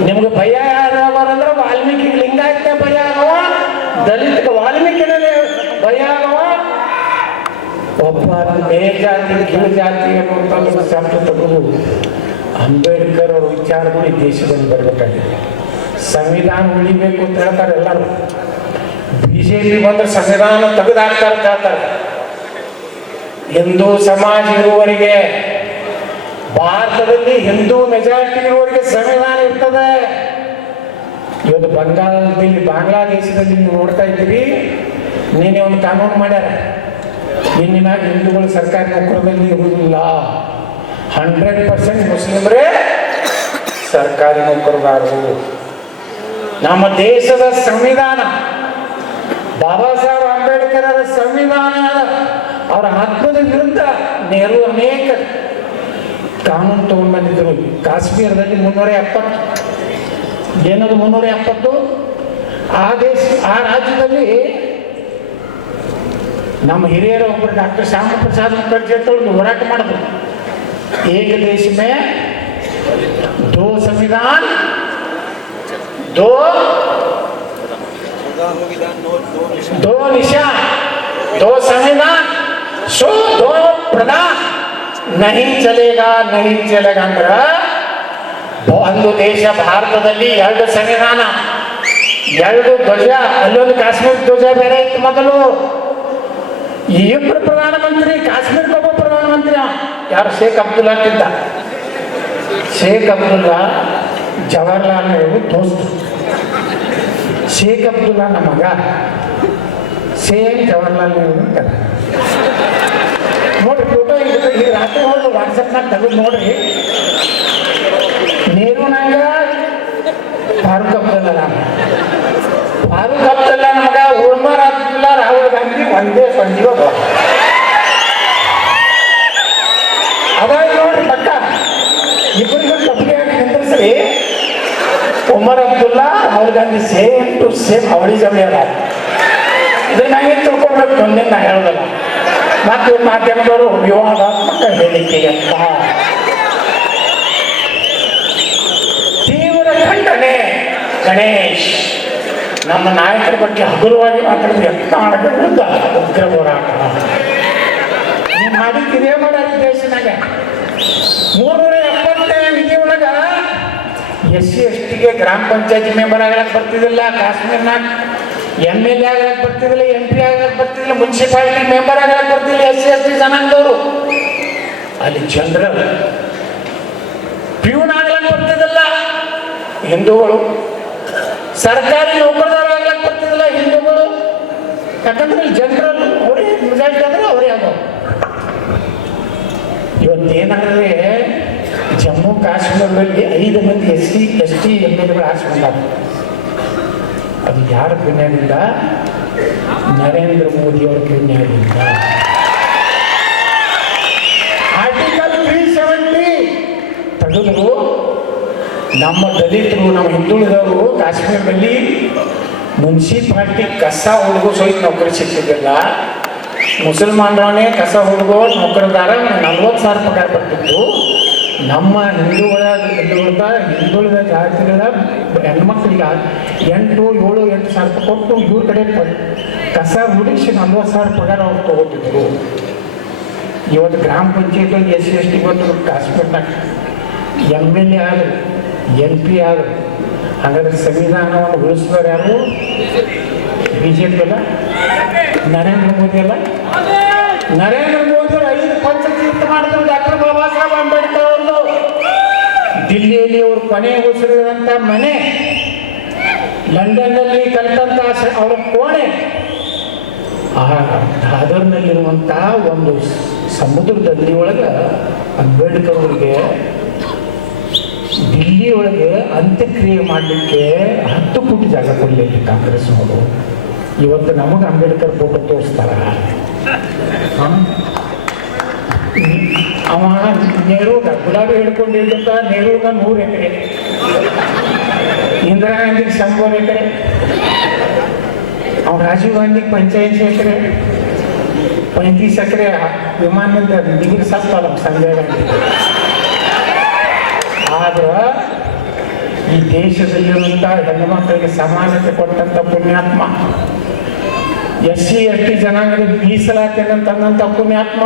ನಿಮ್ಗೆ ಭಯ ಯಾರಂದ್ರೆ ವಾಲ್ಮೀಕಿ ಲಿಂಗಾಯತ ಭಯ ಆಗವ, ದಲಿತ ವಾಲ್ಮೀಕಿನಲ್ಲಿ ಭಯ ಆಗವ. ಒಬ್ಬ ಮೇಲ್ಜಾತಿ ಕೀಳುಜಾತಿ ಅನ್ನುವಂಥ ಶಬ್ದ ತಗೊಂಡು ಅಂಬೇಡ್ಕರ್ ಅವ್ರ ವಿಚಾರಗಳು ಈ ದೇಶದಲ್ಲಿ ಬರಬೇಕಾಗಿದೆ. ಸಂವಿಧಾನ ಉಳಿಬೇಕು ಅಂತ ಹೇಳ್ತಾರೆ ಎಲ್ಲರೂ. ಬಿಜೆಪಿ ಬಂದ್ರೆ ಸಂವಿಧಾನ ತೆಗೆದಾಕ್ತಾರೆ ಅಂತ ಹೇಳ್ತಾರೆ. ಹಿಂದೂ ಸಮಾಜ ಇರುವವರಿಗೆ, ಭಾರತದಲ್ಲಿ ಹಿಂದೂ ಮೆಜಾರಿಟಿ ಇರುವವರಿಗೆ ಸಂವಿಧಾನ ಇರ್ತದೆ. ಇವತ್ತು ಬಂಗಾಳದಲ್ಲಿ ಬಾಂಗ್ಲಾದೇಶದಲ್ಲಿ ನೀವು ನೋಡ್ತಾ ಇದ್ದೀರಿ, ನಿನ್ನೆ ಒಂದು ಕಾನೂನು ಮಾಡ್ಯಾರ, ಇನ್ನು ಮ್ಯಾಗ ಹಿಂದೂಗಳು ಸರ್ಕಾರಿ ನೌಕರದಲ್ಲಿ ಇರುವುದಿಲ್ಲ. 100% ಮುಸ್ಲಿಮರೇ ಸರ್ಕಾರಿ ನೌಕರದಾರರು. ನಮ್ಮ ದೇಶದ ಸಂವಿಧಾನ, ಬಾಬಾ ಸಾಹೇಬ್ ಅಂಬೇಡ್ಕರ್ ಅವರ ಸಂವಿಧಾನ, ಅವರ ಹಕ್ಕದ ವಿರುದ್ಧ ನೆಹರು ಅನೇಕ ಕಾನೂನು ತಗೊಂಡು ಬಂದಿದ್ದರು. ಕಾಶ್ಮೀರದಲ್ಲಿ 370, ಏನದು 370, ಆ ರಾಜ್ಯದಲ್ಲಿ ನಮ್ಮ ಹಿರಿಯರ ಒಬ್ಬರು ಡಾಕ್ಟರ್ ಶ್ಯಾಮ ಪ್ರಸಾದ್ ಮುಖರ್ಜಿ ಅಂತ ಹೋರಾಟ ಮಾಡಿದ್ರು. ಏಕ ದೇಶ ಮೇ दो संविधान, दो निशान, दो संविधान, सो दो प्रधान. नहीं चलेगा ಅಂದ್ರೆ ಒಂದು ದೇಶ ಭಾರತದಲ್ಲಿ ಎರಡು ಸಂವಿಧಾನ, ಎರಡು ಧ್ವಜ, ಅಲ್ಲೊಂದು ಕಾಶ್ಮೀರ ಧ್ವಜ ಬೇರೆ ಇತ್ತು ಮೊದಲು. ಇಬ್ಬರು ಪ್ರಧಾನಮಂತ್ರಿ, ಕಾಶ್ಮೀರಕ್ಕೊಬ್ಬ ಪ್ರಧಾನಮಂತ್ರಿ. ಯಾರು? ಶೇಖ್ ಅಬ್ದುಲ್ಲಾ ಅಂತಿದ್ದ. ಶೇಖ್ ಅಬ್ದುಲ್ಲಾ ಜವಾಹರ್ಲಾಲ್ ನೆಹರು ದೋಸ್ತ. ಶೇಖ್ ಅಬ್ದುಲ್ಲಾ ನಮ್ಮ ಮಗ, ಸೇಮ್ ಜವಾಹರ್ಲಾಲ್ ನೆಹರು ಅಂತಾರೆ. ನೋಡ್ರಿ ಫೋಟೋ ಈ ರಾತ್ರಿ ಹೋಗಿ ವಾಟ್ಸಪ್ನಾಗ ತೆಗೆದು ನೋಡ್ರಿ. ನೆಹರುನಾಗ ಫಾರೂಕ್ ಅಬ್ದುಲ್ಲಾ, ಫಾರೂಕ್ ಅಬ್ದುಲ್ಲಾ ನಮಗ ಉಮರ್ ಅಬ್ದುಲ್ಲಾ, ರಾಹುಲ್ ಗಾಂಧಿ ಒಂದೇ ಸಂಜೀವ ಅದಾಗ ನೋಡ್ರಿ ಪಕ್ಕ ಇಬ್ಬರಿಗೂ ಕಬ್ಬಿಗೆ ಹಾಕಿ ನಿಂದ್ರಿಸ್ರಿ. Omar Abdullah, Rahul Gandhi same to same ಅವಳಿ ಜವಳಿ ಅದ. ಇದನ್ನ ನಾವೇ ತಿಳ್ಕೊಬೇಕು, ಒಂದೇ ನಾ ಹೇಳೋದಲ್ಲ. ಮತ್ತು ಮಾಧ್ಯಮದವರು ವಿವಾದಾತ್ಮಕ ಹೇಳಿಕೆ ಅಂತ ತೀವ್ರ ಖಂಡನೆ. ಗಣೇಶ್ ನಮ್ಮ ನಾಯಕರ ಬಗ್ಗೆ ಹಗುರವಾಗಿ ಮಾತಾಡಿದ್ರೆ ಯತ್ನಾಳದ ವಿರುದ್ಧ ಉಗ್ರ ಹೋರಾಟ. ನೀವು ಮಾಡಿದ್ದು ಇದೇ ಮಾಡಿ ದೇಶನಾಗ 370 ವಿಧಿ ಒಳಗ SC ST ಗ್ರಾಮ ಪಂಚಾಯತಿ ಮೆಂಬರ್ ಆಗಕ್ಕೆ ಬರ್ತಿದ್ದಿಲ್ಲ, ಕಾಶ್ಮೀರ್ನಾಗ MLA ಆಗಕ್ಕೆ ಬರ್ತಿದ್ದಿಲ್ಲ, MP ಆಗಕ್ಕೆ ಬರ್ತಿದ್ದಿಲ್ಲ, ಮುನ್ಸಿಪಾಲಿಟಿ ಮೆಂಬರ್ ಆಗಕ್ಕೆ ಬರ್ತಿಲ್ಲ SC ST ಜನಾಂಗದವರು. ಅಲ್ಲಿ ಜನರಲ್ ಪ್ಯೂನ್ ಆಗ್ಲಕ್ಕೆ ಬರ್ತಿದ್ದಿಲ್ಲ ಹಿಂದೂಗಳು, ಸರ್ಕಾರಿ ನೌಕರದಾರ ಆಗ್ಲಕ್ಕೆ ಬರ್ತಿದ್ದಿಲ್ಲ ಹಿಂದೂಗಳು. ಯಾಕಂದ್ರೆ ಜನರಲ್ ಅವರೇ ಮೆಜಾರಿಟಿ ಅಂದ್ರೆ ಅವರೇ ಆಗೋ. ಇವತ್ತೇನಾದ್ರೆ ಜಮ್ಮು ಕಾಶ್ಮೀರದಲ್ಲಿ 5 ಮಂದಿ SC ST MLAಗಳು ಆರಿಸ್ಕೊಂಡಾರ. ಅದು ಯಾರ ಪುಣ್ಯದಿಂದ? ನರೇಂದ್ರ ಮೋದಿ ಅವರ ಪುಣ್ಯದಿಂದ. ಆರ್ಟಿಕಲ್ 370 ತೆಗೆದ್ರು. ನಮ್ಮ ದಲಿತರು, ನಮ್ಮ ಹಿಂದುಳಿದವರು ಕಾಶ್ಮೀರದಲ್ಲಿ ಮುನ್ಸಿಪಾಲಿಟಿ ಕಸ ಹುಡುಗೋ ಸಹಿತ ನೌಕರಿ ಸಿಗ್ತಿದ್ದಿಲ್ಲ. ಮುಸಲ್ಮಾನರೇ ಕಸ ಹುಡುಗೋ ನೌಕರದಾರ 40,000 ಪಗಾರ ಬರ್ತಿತ್ತು. ನಮ್ಮ ಹಿಂದುಳಿದ ಜಾತಿಗಳ ಹೆಣ್ಮಕ್ಳಿಗೆ 8,000 ಕೊಟ್ಟು ಇವ್ರ ಕಡೆ ಕಸ ಹುಡುಗಿಸಿ 40,000 ಪಗಾರ ಅವ್ರು ತಗೋತಿದ್ರು. ಇವತ್ತು ಗ್ರಾಮ ಪಂಚಾಯತ್ SC ST ಬಂದು ಕಾಶ್ಮೀರ್ನಾಗ MLA ಆದರು, MP ಆದರು. ಹಾಗಾದ್ರೆ ಸಂವಿಧಾನವನ್ನು ಉಳಿಸಿದವರು ಯಾರು? BJP ಅಲ್ಲ, ನರೇಂದ್ರ ಮೋದಿ ಅಲ್ಲ. ನರೇಂದ್ರ ಮೋದಿ ಅವರು 5 ಪಂಚತೀರ್ಥ ಮಾಡಿದ್ರು. ಡಾಕ್ಟರ್ ಬಾಬಾ ಸಾಹೇಬ್ ಅಂಬೇಡ್ಕರ್ ಅವರು ದಿಲ್ಲಿಯಲ್ಲಿ ಅವರು ಕೊನೆ ಉಸಿರಿದಂಥ ಮನೆ, ಲಂಡನ್ನಲ್ಲಿ ಕಲಿತಂತ ಅವರ ಕೋಣೆ, ದಾದರ್ನಲ್ಲಿರುವಂತಹ ಒಂದು ಸಮುದ್ರದಲ್ಲಿ ಒಳಗೆ ಅಂಬೇಡ್ಕರ್ ಅವರಿಗೆ ದಿಲ್ಲಿ ಒಳಗೆ ಅಂತ್ಯಕ್ರಿಯೆ ಮಾಡಲಿಕ್ಕೆ 10 ಫುಟ್ ಜಾಗ ಕೊಡಲಿಲ್ಲ ಕಾಂಗ್ರೆಸ್ನವರು. ಇವತ್ತು ನಮಗೆ ಅಂಬೇಡ್ಕರ್ ಫೋಟೋ ತೋರಿಸ್ತಾರ. ಅವ ನೆಹರೂಗ ಗುಲಾಬಿ ಹಿಡ್ಕೊಂಡಿದ್ದಂತ ನೆಹರೂಗ 100 ಎಕರೆ, ಇಂದಿರಾ ಗಾಂಧಿಗೆ 100 ಎಕರೆ, ಅವ್ನು ರಾಜೀವ್ ಗಾಂಧಿಗೆ 85 ಎಕರೆ, 35 ಎಕರೆ ವಿಮಾನದ ಡಿಗ್ರಿ ಸತ್ತಲ್ಲ ಸಂಜಯ್ ಗಾಂಧಿ. ಆದ್ರೆ ಈ ದೇಶದಲ್ಲಿರುವಂಥ ಹೆಣ್ಣುಮಕ್ಕಳಿಗೆ ಸಮಾನತೆ ಕೊಟ್ಟಂಥ ಪುಣ್ಯಾತ್ಮ, SC ST ಜನಾಂಗದ ಮೀಸಲಾತಿ ಅಂತಂದಂಥ ಪುಣ್ಯಾತ್ಮ,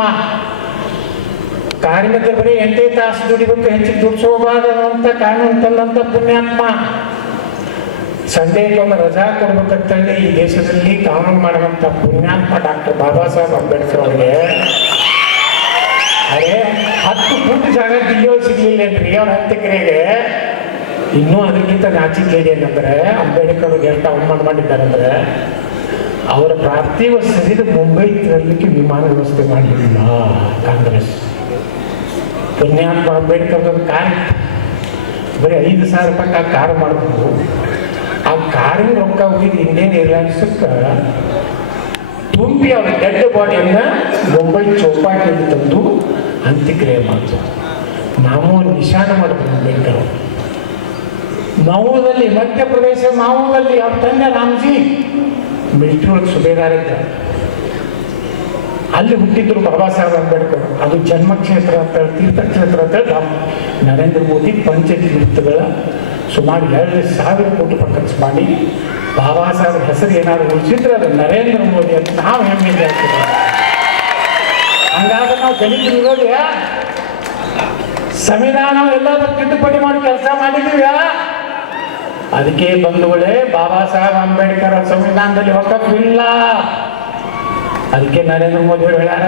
ಕಾರ್ಮಿಕರು ಬರೀ 8 ತಾಸು ದುಡಿಬೇಕು, ಹೆಚ್ಚಿಗೆ ದುಡಿಸೋಬಾರ್ದು ಅನ್ನುವಂಥ ಕಾನೂನು ತಂದಂಥ ಪುಣ್ಯಾತ್ಮ, ಸಂಡೇಗೊಮ್ಮೆ ರಜಾ ಕೊಡ್ಬೇಕಂತೇಳಿ ಈ ದೇಶದಲ್ಲಿ ಕಾನೂನು ಮಾಡುವಂಥ ಪುಣ್ಯಾತ್ಮ ಡಾಕ್ಟರ್ ಬಾಬಾ ಸಾಹೇಬ್ ಅಂಬೇಡ್ಕರ್ ಅವರಿಗೆ ಅದೇ 10 ಫುಟ್ ಜಾಗ ದಿಲ್ಲಿಯೊಳಗೆ ಸಿಗ್ಲಿಲ್ಲೇನ್ರಿ ಅವ್ರ ಅಂತ್ಯಕ್ರಿಯೆಗೆ. ಇನ್ನೂ ಅದಕ್ಕಿಂತ ನಾಚಿಕೆ ಏನಂದ್ರೆ ಅಂಬೇಡ್ಕರ್ ಅವ್ರಿಗೆ ಎಷ್ಟು ಅವಮಾನ ಮಾಡಿದ್ದಾರೆ ಅಂದ್ರೆ ಅವರ ಪಾರ್ಥಿವ ಶರೀರ ಮುಂಬೈ ತರಲಿಕ್ಕೆ ವಿಮಾನ ವ್ಯವಸ್ಥೆ ಮಾಡಲಿಲ್ಲ ಕಾಂಗ್ರೆಸ್. ಪುಣ್ಯಾತ್ಮ ಅಂಬೇಡ್ಕರ್ ಅವ್ರ ಕಾರ್ ಬರೀ 5,000 ರೂಪಾಯಿ ಕಾರ್ ಮಾಡಿದ್ರು. ಆ ಕಾರಿನ ರೊಕ್ಕ ಹೋಗಿದ್ದು ಇಂಡಿಯನ್ ಏರ್ಲೈನ್ಸಕ್ಕೆ ತುಂಬಿ ಅವ್ರ ಡೆಡ್ ಬಾಡಿಯನ್ನ ಮುಂಬೈ ಚೌಪಾಟಿಯಲ್ಲಿ ತಂದು ಅಂತ್ಯಕ್ರಿಯೆ ಮಾಡಿದ್ರು. ನಾವು ನಿಶಾನ ಮಾಡಿದ್ರು ಅಂಬೇಡ್ಕರ್. ಮಾವುದಲ್ಲಿ, ಮಧ್ಯಪ್ರದೇಶ ಮಾವುದಲ್ಲಿ ಅವ್ರ ತಂದೆ ರಾಮ್ಜಿ ಮಿಲಿಟರಿ ಒಳಗೆ ಸುಬೇದಾರ ಇದ್ದ. ಅಲ್ಲಿ ಹುಟ್ಟಿದ್ರು ಬಾಬಾ ಸಾಹೇಬ್ ಅಂಬೇಡ್ಕರ್. ಅದು ಜನ್ಮಕ್ಷೇತ್ರ ಅಂತ ಹೇಳಿ, ತೀರ್ಥಕ್ಷೇತ್ರ ಅಂತ ಹೇಳಿ ನರೇಂದ್ರ ಮೋದಿ ಪಂಚತೀರ್ಥಗಳ ಸುಮಾರು 2,000 ಕೋಟಿ ರೂಪಾಯಿ ಖರ್ಚು ಮಾಡಿ ಬಾಬಾ ಸಾಹೇಬ್ ಹೆಸರು ಏನಾದ್ರು ಉಳಿಸಿದ್ರೆ ಅದು ನರೇಂದ್ರ ಮೋದಿ ಅಂತ ನಾವು ಹೆಮ್ಮೆಯಿಂದ ಹೇಳ್ತೀವಿ. ಹಂಗಾದ್ರೆ ನಾವು ದಲಿತರು ಇರೋದು ಸಂವಿಧಾನ ಎಲ್ಲಾದ್ರೂ ತಿದ್ದುಪಡಿ ಮಾಡಿ ಕೆಲಸ ಮಾಡಿದೀವ. ಅದಕ್ಕೆ ಬಂಧುಗಳೇ, ಬಾಬಾ ಸಾಹೇಬ್ ಅಂಬೇಡ್ಕರ್ ಸಂವಿಧಾನದಲ್ಲಿ ವಕಫ್ ಇಲ್ಲ. ಅದಕ್ಕೆ ನರೇಂದ್ರ ಮೋದಿ ಅವರು ಹೇಳ್ಯಾರ,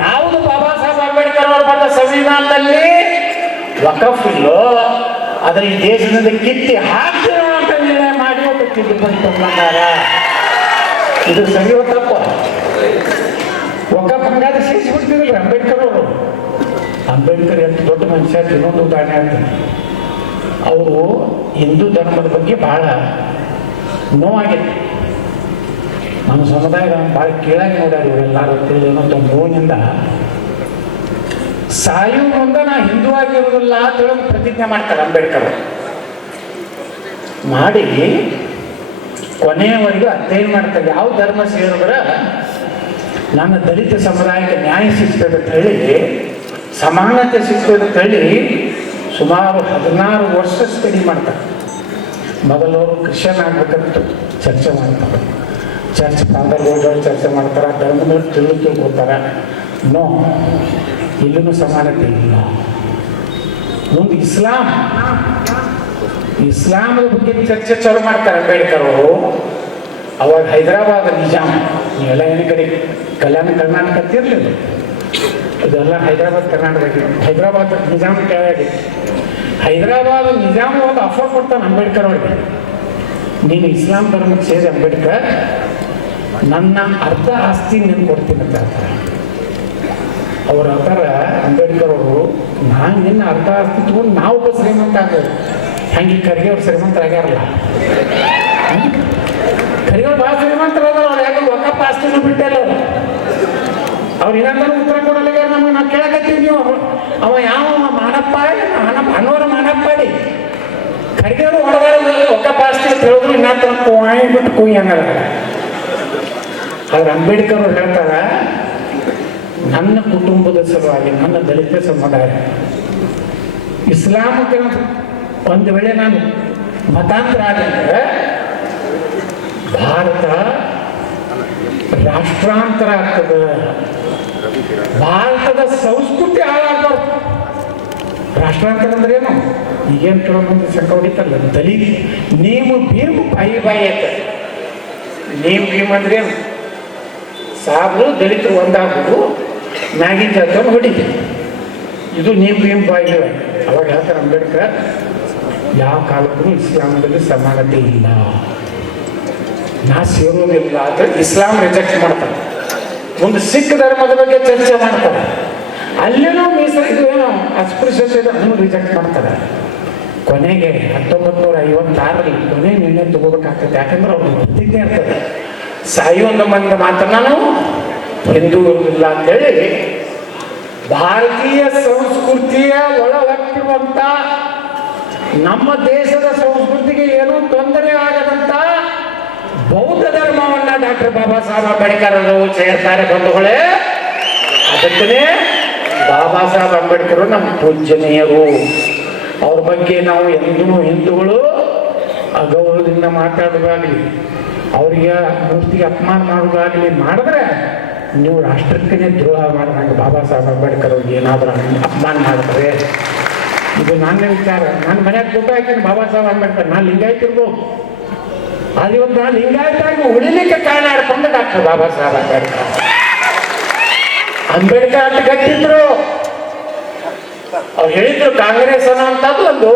ಯಾವುದು ಬಾಬಾ ಸಾಹೇಬ್ ಅಂಬೇಡ್ಕರ್ ಅವರು ಬಂದ ಸಂವಿಧಾನದಲ್ಲಿ ವಕಫ್ ಇಲ್ಲೋ ಅದರ ಈ ದೇಶದಿಂದ ಕಿತ್ತಿ ಹಾಕ್ತಿರೋ ಅಂತ ನಿರ್ಣಯ ಮಾಡಿ ಒಂದು ತಿದ್ದುಪಡಿ ತಂದಾರ. ಇದು ಸರಿ ತಪ್ಪ? ವಕಫ್ ಹಂಗಾದ್ರೆ ಸೇರಿಸ್ಬಿಡ್ತಿದ್ರಿ ಅಂಬೇಡ್ಕರ್ ಅವರು. ಅಂಬೇಡ್ಕರ್ ಎಷ್ಟು ದೊಡ್ಡ ಮನುಷ್ಯ, ಇನ್ನೊಂದು ಉದಾಹರಣೆ ಆಗ್ತದೆ. ಅವರು ಹಿಂದೂ ಧರ್ಮದ ಬಗ್ಗೆ ಬಹಳ ನೋವಾಗಿತ್ತು. ನಮ್ಮ ಸಮುದಾಯ ಭಾಳ ಕೀಳಾಗಿ ನೋಡ್ಯಾರ ಇವರೆಲ್ಲರೂ ತಿಳಿದೊಂದು ನೋವಿನಿಂದ. ಸಾಯು ಮುಂದೆ ನಾ ಹಿಂದೂ ಆಗಿರೋದಿಲ್ಲ ಅಂತ ಹೇಳಿ ಪ್ರತಿಜ್ಞೆ ಮಾಡ್ತಾರೆ ಅಂಬೇಡ್ಕರ್ ಮಾಡಿ ಕೊನೆಯವರೆಗೂ ಅಧ್ಯಯನ ಮಾಡ್ತಾರೆ. ಯಾವ ಧರ್ಮ ಸೇರಿದ್ರೆ ನನ್ನ ದಲಿತ ಸಮುದಾಯಕ್ಕೆ ನ್ಯಾಯ ಸಿಗ್ತದೆ ಅಂತ ಹೇಳಿ, ಸಮಾನತೆ ಸಿಗ್ತದೆ ಅಂತ ಹೇಳಿ ಸುಮಾರು 16 ವರ್ಷ ಸ್ಟಡಿ ಮಾಡ್ತಾರೆ. ಮೊದಲವರು ಕ್ರಿಶ್ಚಿಯನ್ ಆಗ್ಬೇಕಂತ ಚರ್ಚೆ ಮಾಡ್ತಾರೆ. ಚರ್ಚ್ ಫಾದರ್ಗಳು ಚರ್ಚೆ ಮಾಡ್ತಾರೆ, ಧರ್ಮದಲ್ಲಿ ತಿಳ್ಕೊತಾರೆ. ನೋ, ಇಲ್ಲೂ ಸಮಾನತೆ ಇಲ್ಲ. ಮುಂದೆ ಇಸ್ಲಾಮದ ಬಗ್ಗೆ ಚರ್ಚೆ ಚಾಲು ಮಾಡ್ತಾರೆ ಅಂಬೇಡ್ಕರ್ ಅವರು. ಅವಾಗ ಹೈದರಾಬಾದ್ ನಿಜಾಮ್, ನೀವೆಲ್ಲ ಏನೇ ಕಡೆ ಕಲ್ಯಾಣ ಕರ್ನಾಟಕ ಅಂತಿರಲಿಲ್ಲ, ಇದೆಲ್ಲ ಹೈದರಾಬಾದ್ ಕರ್ನಾಟಕ. ಹೈದರಾಬಾದ್ ನಿಜಾಮ್ ಕೆಳಗೆ ಹೈದರಾಬಾದ್ ನಿಜಾಮ್ ಒಂದು ಆಫರ್ ಕೊಡ್ತಾನೆ ಅಂಬೇಡ್ಕರ್ ಅವ್ರಿಗೆ, ನೀನು ಇಸ್ಲಾಂ ಧರ್ಮಕ್ಕೆ ಸೇರಿ ಅಂಬೇಡ್ಕರ್, ನನ್ನ ಅರ್ಧ ಆಸ್ತಿ ನೀನು ಕೊಡ್ತೀನಿ ಅಂತ ಹೇಳ್ತಾರೆ. ಅವ್ರ ಅಂತಾರ ಅಂಬೇಡ್ಕರ್ ಅವರು, ನಾನು ನಿನ್ನ ಅರ್ಧ ಆಸ್ತಿ ತಗೊಂಡು ನಾವು ಶ್ರೀಮಂತ ಆಗೋದು. ಹಂಗೆ ಖರ್ಗೆ ಅವ್ರು ಶ್ರೀಮಂತರಾಗ್ಯಾರಲ್ಲ, ಖರ್ಗೆ ಅವ್ರು ಭಾಳ ಶ್ರೀಮಂತರಾದ. ಅವ್ರು ಯಾಕೆ ವಕಫ್ ಆಸ್ತಿನೂ ಬಿಟ್ಟಲ್ಲ ಅವ್ರು ಇನ್ನೊಂದು ಉತ್ತರ ಕೊಡಲ್ಲ. ನಮಗೆ ನಾವು ಕೇಳಕತ್ತೀವಿ, ನೀವು ಅವ ಯಾವ ಮಾನಪ್ಪ ಅನೋರ ಮಾನಪ್ಪಾಡಿ ಖರ್ಗೆ ಅವರು ಹೊಡೆದಾರ ವಕಫ್ ಆಸ್ತಿ ಅಂತ ಹೇಳಿದ್ರು ಇನ್ನೊಂದು ಕುವಾಯಿ ಬಿಟ್ಟು ಕುಯ್ ಅನ್ನಲ್ಲ. ಆದ್ರೆ ಅಂಬೇಡ್ಕರ್ ಅವ್ರು ಹೇಳ್ತಾರ, ನನ್ನ ಕುಟುಂಬದ ಸಲುವಾಗಿ, ನನ್ನ ದಲಿತ ಸಮುದಾಯ ಇಸ್ಲಾಮಕ್ಕೆ ಒಂದು ವೇಳೆ ನಾನು ಮತಾಂತರ ಆದಂದ್ರೆ ಭಾರತ ರಾಷ್ಟ್ರಾಂತರ ಆಗ್ತದೆ, ಭಾರತದ ಸಂಸ್ಕೃತಿ ಹಾಳಾಗ್ಬಾರ್ದು. ರಾಷ್ಟ್ರಾಂತರ ಅಂದ್ರೆ ಏನು? ಈಗೇನು ಕೆಲವೊಂದು ಶಂಕ ಹೊಡಿತಾರಲ್ಲ, ದಲಿತ ನೀವು ಭೀಮ್ ಬಾಯಿ ಐತೆ. ನೀವು ಭೀಮ್ ಅಂದ್ರೆ ಏನು? ಸಾಬ್ರು ದಲಿತರು ಒಂದಾಗುದು, ಮ್ಯಾಗಿನ ಜಾತಿಯನ್ನು ಹೊಡಿತೀವಿ. ಇದು ನೀವು ಭೀಮ್ ಬಾಯಿ. ಅವಾಗ ಹೇಳ್ತಾರೆ ಅಂಬೇಡ್ಕರ್, ಯಾವ ಕಾಲಕ್ಕೂ ಇಸ್ಲಾಮದಲ್ಲಿ ಸಮಾನತೆ ಇಲ್ಲ, ನಾ ಸೇರೋದಿಲ್ಲ ಅಂತ ಇಸ್ಲಾಂ ರಿಜೆಕ್ಟ್ ಮಾಡ್ತಾರೆ. ಒಂದು ಸಿಖ್ ಧರ್ಮದ ಬಗ್ಗೆ ಚರ್ಚೆ ಮಾಡ್ತಾರೆ, ಅಲ್ಲೇನೋ ಇದು ಏನೋ ಅಸ್ಪೃಶ್ಯತೆ ಅದನ್ನು ರಿಜೆಕ್ಟ್ ಮಾಡ್ತಾರೆ. ಕೊನೆಗೆ 1956 ಕೊನೆ ನಿರ್ಣಯ ತಗೋಬೇಕಾಗ್ತದೆ. ಯಾಕಂದ್ರೆ ಅವ್ರಿಗೆ ಪ್ರತಿಜ್ಞೆ ಇರ್ತದೆ, ಸಾಯುವಂತ ಮಂದಿ ಮಾತ್ರ ನಾನು ಹಿಂದೂ ಇರುವುದಿಲ್ಲ ಅಂತೇಳಿ ಭಾರತೀಯ ಸಂಸ್ಕೃತಿಯ ಒಳ ಹೊಕ್ಕಿರುವಂತ, ನಮ್ಮ ದೇಶದ ಸಂಸ್ಕೃತಿಗೆ ಏನೂ ತೊಂದರೆ ಆಗದಂತ ಬೌದ್ಧ ಧರ್ಮವನ್ನ ಡಾಕ್ಟರ್ ಬಾಬಾ ಸಾಹೇಬ್ ಅಂಬೇಡ್ಕರ್ ಅವರು ಸೇರ್ತಾರೆ ಬಂಧುಗಳೇ. ಅದಕ್ಕೇ ಬಾಬಾ ಸಾಹೇಬ್ ಅಂಬೇಡ್ಕರ್ ನಮ್ಮ ಪೂಜ್ಯನೀಯರು. ಅವ್ರ ಬಗ್ಗೆ ನಾವು ಎಂದೂ ಹಿಂದೂಗಳು ಅಗೌರವದಿಂದ ಮಾತಾಡೋದಾಗಲಿ, ಅವರಿಗೆ ಮೂರ್ತಿಗೆ ಅಪಮಾನ ಮಾಡೋದಾಗಲಿ ಮಾಡಿದ್ರೆ ನೀವು ರಾಷ್ಟ್ರಕ್ಕೇ ದ್ರೋಹ ಮಾಡಿದಾಗ ಬಾಬಾ ಸಾಹೇಬ್ ಅಂಬೇಡ್ಕರ್ ಅವ್ರಿಗೆ ಏನಾದರೂ ಅಪಮಾನ ಮಾಡಿದ್ರೆ, ಇದು ನನ್ನ ವಿಚಾರ. ನನ್ನ ಮನೆಯಾಗ ಫೋಟೋ ಹಾಕಿನಿ ಬಾಬಾ ಸಾಹೇಬ್ ಅಂಬೇಡ್ಕರ್. ನಾನು ಲಿಂಗಾಯತ್ ಇರ್ಬೋದು, ಅದು ಇವತ್ತು ನಾನು ಲಿಂಗಾಯತಾಗಿ ಉಳಿಲಿಕ್ಕೆ ಕಾರಣ ಆಡ್ಕೊಂಡು ಡಾಕ್ಟರ್ ಬಾಬಾ ಸಾಹೇಬ್ ಅಂಬೇಡ್ಕರ್. ಅಂಬೇಡ್ಕರ್ ಅಂತ ಗಟ್ಟಿದ್ರು. ಅವ್ರು ಹೇಳಿದ್ರು, ಕಾಂಗ್ರೆಸ್ ಅನ್ನೋಂಥದ್ದು ಒಂದು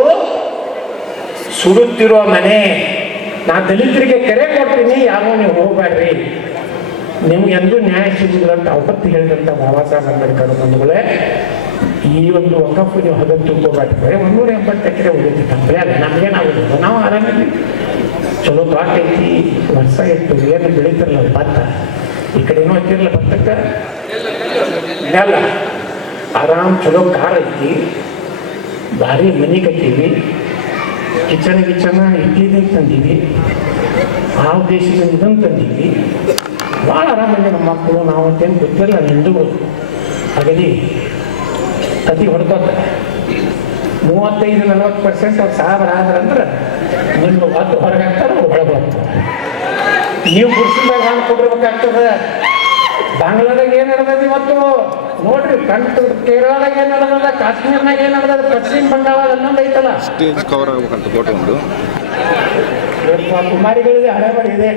ಸುಡುತ್ತಿರುವ ಮನೆ, ನಾ ದಲಿತರಿಗೆ ಕರೆ ಕೊಡ್ತೀನಿ, ಯಾರೋ ನೀವು ಹೋಗ್ಬೇಡ್ರಿ, ನಿಮ್ಗೆ ಎಂದೂ ನ್ಯಾಯ ಸಿಗುದಿಲ್ಲ ಅಂತ ಅವತ್ತು ಹೇಳಿದಂಥ ಬಾಬಾ ಸಾಹೇಬ್ ಅಂಬೇಡ್ಕರ್ ಬಂಧುಗಳೇ. ಈ ಒಂದು ವಕಫ್ ನೀವು ಹದನ್ನು ತುಂಬೋಬೇಡ್ರೆ 180 ಎಕರೆ ಉಳಿತೈತೆ ಕಂಪ್ಲೇ ಅಲ್ಲ, ನಮಗೇನಾಗೋದಿಲ್ಲ, ನಾವು ಆರಾಮಿದ್ವಿ, ಚಲೋ ತೋಟ ಐತಿ, ವರ್ಷ ಇತ್ತು, ಏನು ಬೆಳೀತಿರಲ್ಲ ಭತ್ತ, ಈ ಕಡೆನೂ ಹತ್ತಿರಲ್ಲ ಭತ್ತಕ್ಕೆ ಅಲ್ಲ, ಆರಾಮ್ ಚಲೋ ಕಾರ್ ಐತಿ, ಭಾರಿ ಮನೆ ಕಟ್ಟೀವಿ, ಕಿಚನ್ ಇಡ್ಲಿ ತಂದೀವಿ, ಆ ದೇಶದಿಂದ ಇದನ್ನು ತಂದೀವಿ, ಭಾಳ ಆರಾಮಾಗಿ ನಮ್ಮ ಮಕ್ಕಳು ನಾವು ಅಂತೇನು ಗೊತ್ತಿಲ್ಲ ಹಿಂದೂಗಳು ಅಗದಿ ಕತಿ ಹೊಡ್ಕೋತಾರೆ 35-40% ಅವ್ರು ಸಾವಿರ ಆದ್ರಂದ್ರೆ ನಿಮ್ಗೆ ಹೊತ್ತು ಹೊರಗೆ ಹಾಕ್ತಾರೆ ಅವ್ರು ಒಳಗೆ ಹೋಗ್ತಾರೆ. ನೀವು ಗುಡ್ಸಿದಾಗ ಹಾಲು ಕೊಟ್ಟಿರ್ಬೇಕಾಗ್ತದೆ. ಬಾಂಗ್ಲಾದಾಗ ಏನು ನಡೆದದ ಇವತ್ತು ನೋಡ್ರಿ, ಕೇರಳದಾಗ ಏನು ನಡೆದದ, ಕಾಶ್ಮೀರ್ನಾಗ ಏನು ನಡೆದದ, ಪಶ್ಚಿಮ ಬಂಗಾಳ ಅನ್ನೊಂದು ಐತಲ್ಲ, ಸ್ಟೇಜ್ ಕವರ್ ಆಗ್ಬೇಕಂತ ಫೋಟೋ ಒಂದು ಕುಮಾರಿಗಳಿಗೆ ಹಣೆಬರ ಇದೆ.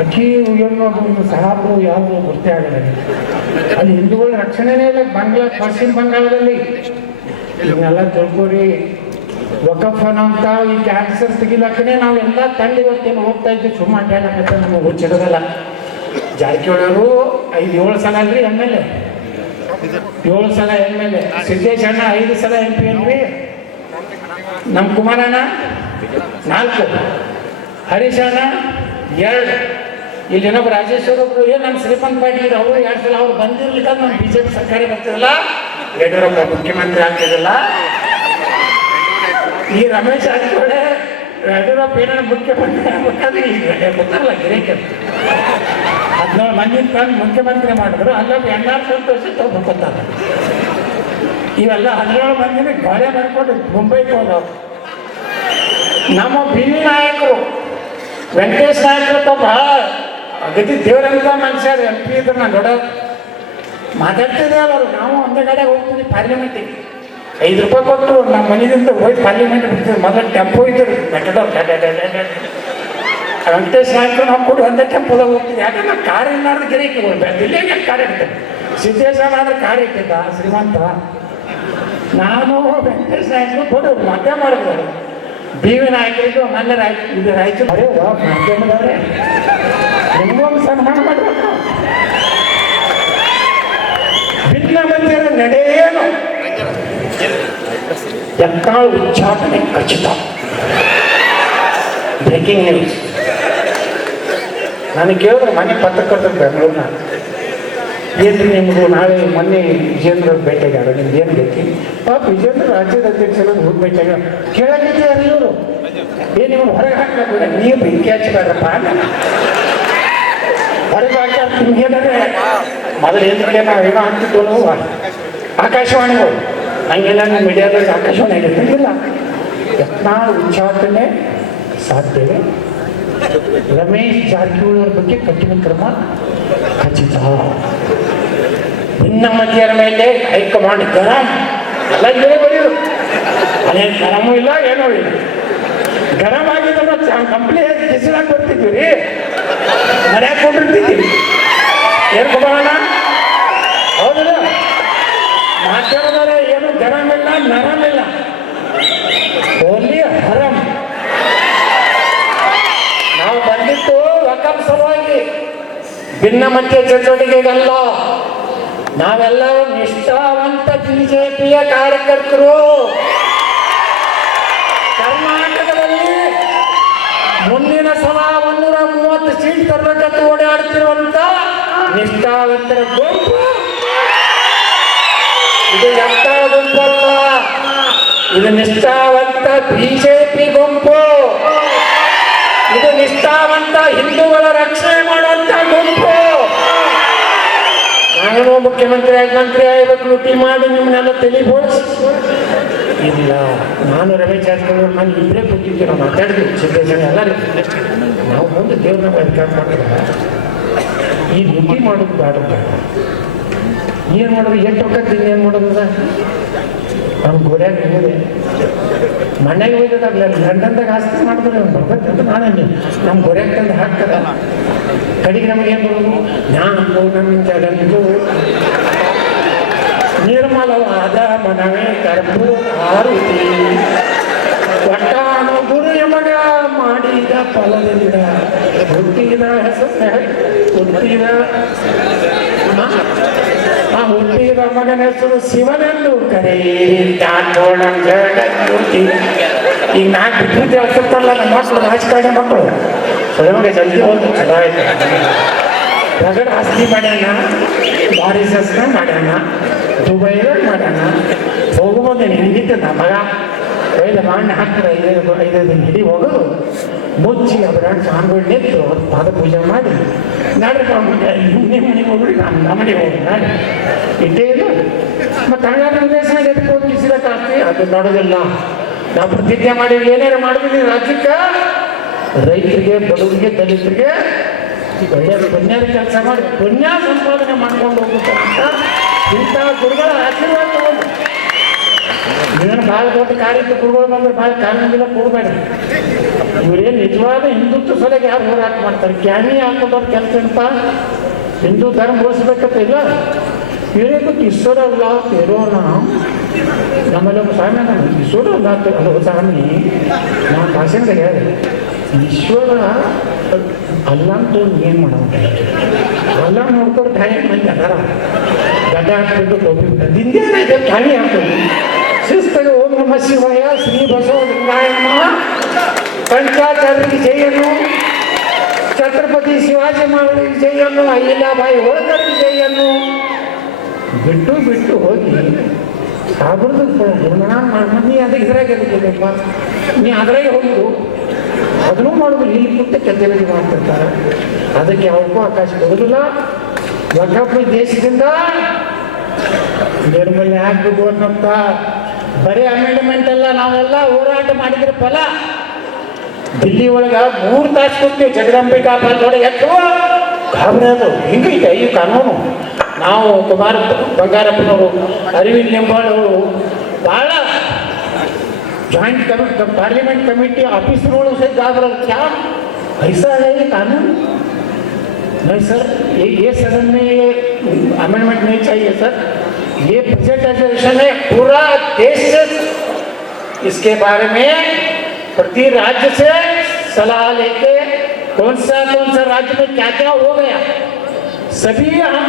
ಅಕ್ಕಿ ಏನು ನೋಡ್ಬೋದು ಸಾಹೇಬರು ಯಾವುದು ಗೊತ್ತೇ ಆಗಲ್ಲ. ಅಲ್ಲಿ ಹಿಂದೂಗಳ ರಕ್ಷಣೆನೇ ಇಲ್ಲ ಪಶ್ಚಿಮ ಬಂಗಾಳದಲ್ಲಿ. ಇದನ್ನೆಲ್ಲ ತಿಳ್ಕೊರಿ. ವಕಫ್ ಅಂತ ಈ ಕ್ಯಾನ್ಸರ್ ತೆಗಿಲಕ್ಕನೇ ನಾವೆಲ್ಲ ತಂಡಿ ಇವತ್ತೇನು ಹೋಗ್ತಾ ಇದ್ವಿ. ಸುಮ್ಮ ಅಡ್ಡಾಡಕತ್ತ ನಮಗೆ ಹುಚ್ಚಿಡೋದಲ್ಲ. ಜಾರಕಿಹೊಳಿ ಅವರು 5-7 ಸಲ ಅಲ್ರಿ MLA, 7 ಸಲ MLA. ಸಿದ್ದೇಶ್ ಅಣ್ಣ 5 ಸಲ MP ಅನ್ರಿ. ನಮ್ಮ ಕುಮಾರಣ್ಣ 4, ಹರೀಶ್ ಅಣ್ಣ 2. ಇಲ್ಲಿ ಇನ್ನೊಬ್ಬ ರಾಜೇಶ್ವರ ಒಬ್ರು ಏನು ನಮ್ಮ ಶ್ರೀಮಂತ ಪಾಟೀಲ್ ಅವರು 2 ಸಲ ಅವ್ರು ಬಂದಿರ್ಲಿಕ್ಕ ನಮ್ಮ BJP ಸರ್ಕಾರ ಬರ್ತಿರಲ್ಲ, ಯಡಿಯೂರಪ್ಪ ಮುಖ್ಯಮಂತ್ರಿ ಆಗ್ತಿರಲ್ಲ. ಈ ರಮೇಶ್ ಜಾರಕಿಹೊಳಿ ಯಡಿಯೂರಪ್ಪ ಏನಾರ ಮುಖ್ಯಮಂತ್ರಿ ಆಗ್ಬೇಕಾದ್ರೆ ಈಗ ಗೊತ್ತಲ್ಲ ಗಿರೇಕೆ 17 ಮಂದಿನ ತಂದು ಮುಖ್ಯಮಂತ್ರಿ ಮಾಡಿದ್ರು. ಅಲ್ಲೊಬ್ಬ NR ಸಂತೋಷ ತಗೊತಾರೆ. ಇವೆಲ್ಲ 17 ಮಂದಿನ ಗಾಳಿ ಮಾಡ್ಕೊಂಡು ಮುಂಬೈಗೆ ಹೋದವ್ರು. ನಮ್ಮ BV ನಾಯಕರು ವೆಂಕಟೇಶ್ ನಾಯಕರು ಬಹಳ ಅಗದಿ ದೇವರಂತ ಮನುಷ್ಯರು. MP ಇದ್ರು ನಾನು ದೊಡ್ಡ ಮಾತಾಡ್ತಿದ್ದೆ ಅವರು. ನಾವು ಒಂದೇ ಕಡೆ ಹೋಗ್ತೀವಿ ಪಾರ್ಲಿಮೆಂಟಿಗೆ. 5 ರೂಪಾಯಿ ಕೊಟ್ಟು ನಮ್ಮ ಮನೆಯಿಂದ ಹೋಗಿ ಪಾರ್ಲಿಮೆಂಟ್ ಬಿಡ್ತೀವಿ. ಮೊದಲು ಟೆಂಪೋ ಇದ್ರು ಮೆಟಡೋರ್ ವೆಂಕಟೇಶ್ ನಾಯಕರು ನಾವು ಕೂಡ ಒಂದೇ ಟೆಂಪೋದಾಗ ಹೋಗ್ತೀವಿ. ಯಾಕಂದ್ರೆ ಕಾರ್ ಇಲ್ಲಾರ್ದು ಗಿರೇಕಿ ಹೋಗ್ಬೇಕು. ಇಲ್ಲೇ ಕಾರ್ ಇರ್ತದೆ. ಸಿದ್ದೇಶ್ವರ ಆದ್ರೆ ಕಾರ್ ಇಟ್ಟಿದ್ದ ಶ್ರೀಮಂತ. ನಾನು ವೆಂಕಟೇಶ್ ನಾಯಕರು ಕೊಡು ಮಧ್ಯ ಮಾಡಿದ್ರು. BV ನಾಯಕರಿಗೂ ಮೊನ್ನೆ ಇದು ರಾಯಚೂರು ಮಾಧ್ಯಮದವ್ರೆ ನಿಮಗೊಂದು ಸನ್ಮಾನ ಮಾಡಬೇಕು. ಭಿನ್ನ ಮಂದಿರ ನಡೆಯೇನು ಎಕ್ಕಾಳು ಉಚ್ಚಾಟನೆ ಖಚಿತ. Breaking news. ನನಗೆ ಕೇಳಿದ್ರೆ ಮನೆ ಪತ್ರಕರ್ತರು ಬೆಂಗಳೂರಿನ ಏನ್ರಿ ನಿಮ್ದು ನಾಳೆ ಮೊನ್ನೆ ವಿಜೇಂದ್ರ ಭೇಟಿಯಾಗ ನಿಮ್ದು ಏನು ಬೇಕು? ಪಾಪ ವಿಜೇಂದ್ರ ರಾಜ್ಯದ ಅಧ್ಯಕ್ಷರು ಹೋಗಿ ಭೇಟಿಯಾಗ ಕೇಳಕ್ಕೆ ಇವರು ಏನು ನಿಮ್ಗೆ ಹೊರಗೆ ಹಾಕಬೇಕು. ನೀವು ಬೆಂಕಿ ಹಚ್ಚಬೇಡ್ರಪ್ಪ, ಹೊರಗೆ ಹಾಕಿ ನಿಮ್ಗೇನಾದ್ರೆ ಮೊದಲು ಏನ್ಕಡೆ ನಾವೇನೋ ಹಾಕ್ತಿದ್ವು ನಾವು ಆಕಾಶವಾಣಿಗಳು. ಹಂಗೆಲ್ಲ ನಿಮ್ಮ ಮೀಡಿಯಾದಲ್ಲಿ ಆಕಾಶವಾಣಿ ಆಗಿರ್ತಿಲ್ಲ. ನಾವು ಉಚ್ಚಾಟನೆ ಸಾಧ್ಯವೇ? ರಮೇಶ್ ಜಾರಕಿಹೊಳಿ ಅವ್ರ ಬಗ್ಗೆ ಕಠಿಣ ಕ್ರಮ ಖಚಿತ. ಭಿನ್ನ ಮಧ್ಯರ ಮೇಲೆ ಹೈಕಮಾಂಡ್ ಗರಂ ಎಲ್ಲ ಇದೇ ಬರೆಯೋದು. ಅದೇನು ಗರಮೂ ಇಲ್ಲ ಏನೂ ಇಲ್ಲ. ಗರಂ ಆಗಿದ್ರೆ ಕಂಪ್ನಿ ಹೆಸರಾಗಿ ಬರ್ತಿದ್ವಿ ರೀ, ಮರ್ಯಾಕೆ ಕೊಂಡಿರ್ತಿದ್ವಿ. ಏರ್ಕೊಬೋಣ ಹೌದಲ್ಲ? ಮಾಧ್ಯಮದವರೇ ಏನು ಗರಂ ಇಲ್ಲ ನರಂ ಇಲ್ಲ, ಓನ್ಲಿ ಹರಂ. ನಾವು ಬಂದಿತ್ತು ವಕಫ್ ಸಲುವಾಗಿ, ಭಿನ್ನ ಮಧ್ಯ ಚಟುವಟಿಕೆಗಲ್ಲ. ನಾವೆಲ್ಲರೂ ನಿಷ್ಠಾವಂತ BJPಯ ಕಾರ್ಯಕರ್ತರು. ಕರ್ನಾಟಕದಲ್ಲಿ ಮುಂದಿನ ಸಲ 130 ಸೀಟ್ ತರಬೇಕಂತ ಓಡಾಡ್ತಿರುವಂತ ನಿಷ್ಠಾವಂತರ ಗುಂಪು ಇದು. ಎಂತ ಗುಂಪಲ್ಲ ಇದು, ನಿಷ್ಠಾವಂತ BJP ಗುಂಪು. ಇದು ನಿಷ್ಠಾವಂತ ಹಿಂದೂಗಳ ರಕ್ಷಣೆ ಮಾಡುವಂತ ಗುಂಪು. ನಾನು ಮುಖ್ಯಮಂತ್ರಿ ಮಂತ್ರಿ ಆಗಬೇಕು, ಲೂಟಿ ಮಾಡಿ ನಿಮ್ಮನ್ನೆಲ್ಲ ತಲೆ ಬೋಳಿಸಿ ಇಲ್ಲ. ನಾನು ರಮೇಶ್ ಜಾರಕಿಹೊಳಿ ನಾನು ಇಬ್ಬರೇ ಕೂತಿದ್ವಿ, ನಾವು ಮಾತಾಡಿದ್ವಿ ಸಿದ್ದೇಶ್ವರ ಎಲ್ಲರೂ. ನಾವು ಮುಂದೆ ದೇವ್ರನ್ನ ಅಧಿಕಾರ ಮಾಡಿದ್ರೆ ಈ ಲೂಟಿ ಮಾಡೋದು ಬೇಡ. ಏನು ಮಾಡೋದು? ಎಷ್ಟು ರೊಕ್ಕ ಏನು ಮಾಡೋದ? ನಮ್ಮ ಗೋಡ್ಯಾಗ ಇದೆ ಮನೆಗೆ ಹೋಯ್ತದಾಗಲ್ಲ, ಲಂಡನ್ದಾಗ ಆಸ್ತಿ ಮಾಡಿದ್ರೆ ಅವ್ನು ಬರ್ಬೇಕಂತ ನಾನೇ ನಮ್ಮ ಗೋಡ್ಯಾಗ ತಂದು ಹಾಕ್ತದ. ಕಡೆಗೆ ನಮಗೇನು ಬರೋದು? ನಾನು ನಮ್ಮಿಂದು ನಿರ್ಮಲವಾದ ಮನವೇ ಕರ್ಪೂರ ಆರುತಿ ಒಟ್ಟಾನು ಗುರು ಯಮಗ ಮಾಡಿದ ಫಲದಿಂದ ಹುಟ್ಟಿದ ಹುಟ್ಟಿದ ಹುಟ್ಟಿದ ಮಗನ ಹೆಸರು ಶಿವನೆಂದು ಕರೆಯಿರಿ. ಈಗ ನಾನು ಬಿಟ್ಟು ಹೇಳ್ತಿರ್ತಾರಲ್ಲ ನಮ್ಮ ಮಕ್ಕಳು, ರಾಜಕಾರಣಿ ಮಕ್ಕಳು, ನಮಗೆ ಜಲ್ದಿ ಹೋಗಿ ಚಲೋ ಆಯ್ತು. ರಗಡ ಆಸ್ತಿ ಮಾಡ್ಯಾನ, ಮಾರಿಸಸ್ನ ಮಾಡ್ಯಾನ, ದುಬೈದಾಗ ಮಾಡ್ಯಾನ. ಹೋಗ್ಬೋದು ಹಿಂದಿತ್ತು ನಮ್ಮ ಮಗ ಒಯ್ದು ಮಾಡಿ ಹಾಕ್ತಾರೆ 5 ದಿನ ಹಿಡಿ ಹೋಗೋದು. ಮುಚ್ಚಿ ಅವರ ಸ್ವಾಮಿಗಳು ನಿಂತು ಅವ್ರ ಪಾದ ಪೂಜೆ ಮಾಡಿ ನಾಡ್ರಪ್ಪ ನಿಮ್ಮ ಮನೆಗೆ ಹೋಗ್ರಿ ನಮ್ಮ ಮನೆಗೆ ಹೋಗಿ ನಾಡಿ ಇಟ್ಟೇ ಇಲ್ಲ. ಮತ್ತು ಹಂಗಾದ್ರೆ ದೇಶ ಎದಕ್ಕೆ ಹೋಗಿ ಕಿಸಿದಕ್ಕಾಗ್ತಿ ಅದು ನೋಡೋದಿಲ್ಲ. ನಾವು ಪ್ರತಿಜ್ಞೆ ಮಾಡಿ ಏನೇನು ಮಾಡಿದ್ವಿ ರಾಜ್ಯಕ್ಕೆ, ರೈತರಿಗೆ, ಬಡವರಿಗೆ, ದಲಿತರಿಗೆ ಒಳ್ಳೆಯ ಪುಣ್ಯದ ಕೆಲಸ ಮಾಡಿ ಪುಣ್ಯ ಸಂಪಾದನೆ ಮಾಡ್ಕೊಂಡು ಹೋಗ್ಬೇಕಂತ ಇಂಥ ಗುರುಗಳ ಆಶೀರ್ವಾದ ತಗೊಂಡು ಇದನ್ನು ಭಾಳ ದೊಡ್ಡ ಕಾರ್ಯಕ್ಕೆ ಗುರುಗಳು ಬಂದ್ರೆ ಭಾಳ ಕಾನೂನಿಲ್ಲ ಕೊಡಬೇಡ. ಇವರೇನು ನಿಜವಾದ ಹಿಂದುತ್ವ ಸಲಗೆ ಯಾರು ಹೋರಾಟ ಮಾಡ್ತಾರೆ? ಕ್ಯಾಮಿ ಹಾಕೊಂಡವ್ರ ಕೆಲಸ ಏನಪ್ಪ? ಹಿಂದೂ ಧರ್ಮ ಉಳಿಸ್ಬೇಕಂತ ಇಲ್ಲ. ಇವರೇನು ಈಶ್ವರ ಅಲ್ಲ ತೆರೋನ ನಮ್ಮಲ್ಲಿ ಒಬ್ಬ ಸ್ವಾಮಿ ಈಶ್ವರ ಅಲ್ಲ ಅದು ಸ್ವಾಮಿ ನಾವು ಭಾಷೆಗೆ ಹೇಳಿ ಈಶ್ವರ ಅಲ್ಲ ಅಂತ ಏನು ಮಾಡೋದು? ಅಲ್ಲ ನೋಡ್ಕೊಂಡು ಧಾನ್ಯ ಮಂದಿ ಅದಾರ ಗಡ್ಡ ಹಾಕ್ಬಿಟ್ಟು ಟೋಪಿ ದಿಂದೇನೈತೆ ಧಾನ್ಯ ಹಾಕೋದು ಶಿಸ್ತಾಗ ಓಂ ನಮ ಶಿವಾಯ ಶ್ರೀ ಬಸವಲಿಂಗಾಯ ನಮಃ ಪಂಚಾಚಾರ್ಯರಿಗೆ ಜಯನ್ನು, ಛತ್ರಪತಿ ಶಿವಾಜಿ ಮಹಾರಾಜರಿಗೆ ಜಯನ್ನು, ಅಹಿಲ್ಯಾಬಾಯಿ ಹೋಳ್ಕರ್ಗೆ ಜಯನ್ನು ಬಿಟ್ಟು ಬಿಟ್ಟು ಹೋಗಿ ಸಾಬ್ರದ್ದು ಗುರುನಾಥ ನೀ ಅದಕ್ಕೆ ಇದ್ರಾಗೆ ಅದಕ್ಕಿದೆಪ್ಪ, ನೀ ಅದ್ರಾಗೆ ಹೋಗುದು ಅದನ್ನು ಮಾಡೋದು ಇಲ್ಲಿ ಪುಟ್ಟ ಕೆಲಸ ಮಾಡ್ತಿರ್ತಾರೆ. ಅದಕ್ಕೆ ಯಾವಕ್ಕೂ ಅವಕಾಶ ಕೊಡೋದಿಲ್ಲ. ವಕಫ್ ದೇಶದಿಂದ ನಿರ್ಮೂಲನೆ ಆಗ್ಬೇಕು ಅನ್ನೋಂಥ ಬರೀ ಅಮೆಂಡ್ಮೆಂಟ್ ಅಲ್ಲ, ನಾವೆಲ್ಲ ಹೋರಾಟ ಮಾಡಿದ್ರೆ ಫಲ. ದಿಲ್ಲಿ ಒಳಗೆ 3 ತಾಸು ಕೊಡ್ತೀವಿ ಜಗದಂಬಿಕಾ ಪಾಲ್ದೊಳಗೆ ಎತ್ತು ಗಾಬರಿ ಅದು ಹಿಂಗೈತೆ ಈ ಕಾನೂನು. ನಾವು ಕುಮಾರ ಬಂಗಾರಪ್ಪನವರು, ಅರವಿಂದ್ ಲಿಂಬಾಳ್ ಅವರು ಭಾಳ joint parliament committee office road से गाबरा क्या ऐसा है ये कानून? नहीं सर, ये सदन में ये अमेंडमेंट नहीं चाहिए सर. ये बजट अधिवेशन है, पूरा देश से इसके बारे में प्रति राज्य से सलाह लेके कौन सा राज्य में क्या क्या हो गया सभी हम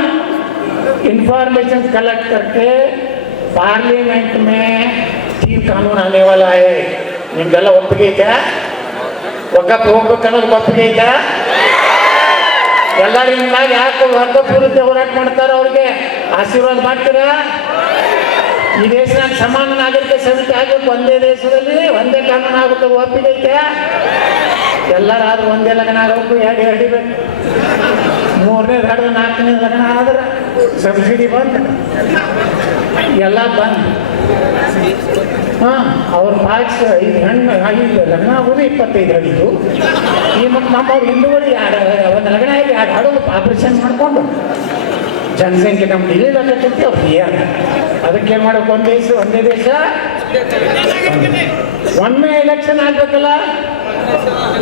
इंफॉर्मेशन कलेक्ट करके पार्लियामेंट में कानून आने वाला है. ನಿಮ್ಗೆಲ್ಲ ಒಪ್ಪಿಗೆ ಐತೆ? ಒಗ್ಗಪ್ಪ ಹೋಗ್ಬೇಕನ್ನೋದು ಒಪ್ಪಿಗೆ ಐತೆ? ಎಲ್ಲರೂ ಹಿಂಗಾಗಿ ಯಾಕೆ ಒಗ್ಗಪ್ಪ ವಿರುದ್ಧ ಹೋರಾಟ ಮಾಡ್ತಾರೆ? ಅವ್ರಿಗೆ ಆಶೀರ್ವಾದ ಮಾಡ್ತೀರಾ? ಈ ದೇಶನಾಗ ಸಮಾನ ನಾಗರಿಕ ಸಮಿತಿ ಆಗಬೇಕು, ಒಂದೇ ದೇಶದಲ್ಲಿ ಒಂದೇ ಕಾನೂನು ಆಗುತ್ತೆ, ಒಪ್ಪಿಗೆ ಐತೆ? ಎಲ್ಲರಾದ್ರೂ ಒಂದೇ ಲಗ್ನ ಆಗಬೇಕು, ಎರಡು ಹಿಡಿಬೇಕು. 3ನೇ ಹಡ್ದು 4ನೇ ಲಗ್ನ ಆದ್ರೆ ಸಬ್ಸಿಡಿ ಬಂದು ಎಲ್ಲ ಬಂದು ಅವ್ರ ಪಾಯ್ಸ್ 5 ಹೆಣ್ಣು 5 ಲಗ್ನ ಆಗೋದು 25 ಹಡಿದು. ಈ ಮತ್ತು ನಮ್ಮವ್ರು ಹಿಂದೂಗಳು ಒಂದು ಲಗ್ನ ಆಗಿ 2 ಹಾಡು ಆಪರೇಷನ್ ಮಾಡಿಕೊಂಡು ಜನಸಂಖ್ಯೆ ನಮ್ಮ ಇಳಿಲಕತ್ತೈತಿ ಅವ್ರು ಏನ. ಅದಕ್ಕೆ ಏನು ಮಾಡಬೇಕು? ಒಂದೇ ದೇಶ ಒಮ್ಮೆ ಎಲೆಕ್ಷನ್ ಆಗ್ಬೇಕಲ್ಲ.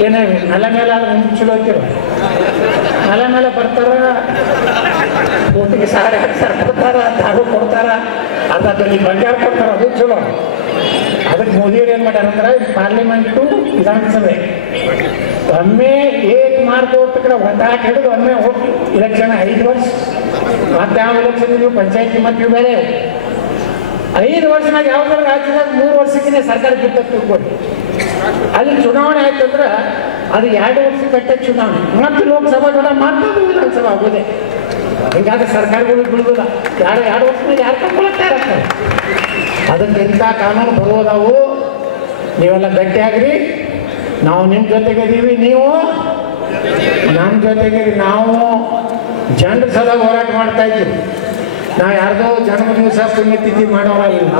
ಏನೇ ನೆಲ ಮೇಲೆ ಆದ್ರೆ ನಿಮ್ಗೆ ಚಲೋ ಐತಿರೋ ನೆಲ ಮೇಲೆ ಬರ್ತಾರ, ಕೋಟಿಗೆ 2,500 ಕೊಡ್ತಾರ, ದಾರು ಕೊಡ್ತಾರ, ಅರ್ಧದಲ್ಲಿ ಬಂಗಾರ ಕೊಡ್ತಾರ, ಅದು ಚಲೋ. ಅದಕ್ಕೆ ಮೋದಿಯವ್ರು ಏನು ಮಾಡ್ಯಾರಂದ್ರೆ ಪಾರ್ಲಿಮೆಂಟು ವಿಧಾನಸಭೆ ಒಮ್ಮೆ ಮಾರ್ಕೋತ ಕಡೆ ಒಂದಾಟ ಹಿಡಿದು ಒಮ್ಮೆ ಹೋಗಿ ಇಲೆಕ್ಷನ್ 5 ವರ್ಷ. ಮತ್ತೆ ಯಾವ ಎಲೆಕ್ಷನ್ ನೀವು ಪಂಚಾಯತಿ ಮತ್ತು ಇವು ಬೇರೆ 5 ವರ್ಷನಾಗ ಯಾವ್ದಾರು ರಾಜ್ಯದಾಗ 3 ವರ್ಷಕ್ಕಿಂತ ಸರ್ಕಾರ ಬಿಟ್ಟು ತಿಳ್ಕೊಳ್ಳಿ. ಅಲ್ಲಿ ಚುನಾವಣೆ ಆಯ್ತಂದ್ರೆ ಅದು 2 ವರ್ಷ ಕಟ್ಟೆ ಚುನಾವಣೆ, ಮತ್ತೆ ಲೋಕಸಭಾ ಕೂಡ ಮಾತ್ರ ವಿಧಾನಸಭಾ ಆಗೋದೆ. ಹಿಂಗಾದ್ರೆ ಸರ್ಕಾರಗಳು ಬಿಡುವುದಿಲ್ಲ. 2 ವರ್ಷದಾಗ ಯಾರು ತಗೊಳಕ್ಕೆ ಇರ್ತಾರೆ. ಅದಕ್ಕೆ ಇಂಥ ಕಾನೂನು ಬರುವುದಾವು. ನೀವೆಲ್ಲ ಗಟ್ಟಿಯಾಗ್ರಿ. ನಾವು ನಿಮ್ಮ ಜೊತೆಗೆ ಇದೀವಿ, ನೀವು ನಮ್ಮ ಜೊತೆಗೆ. ನಾವು ಜನರ ಸಲ ಹೋರಾಟ ಮಾಡ್ತಾ ಇದ್ದೀವಿ. ನಾವು ಯಾರ್ದೋ ಜನ್ಮ ದಿವಸ ಪುಣ್ಯತಿಥಿ ಮಾಡೋರಲ್ಲ,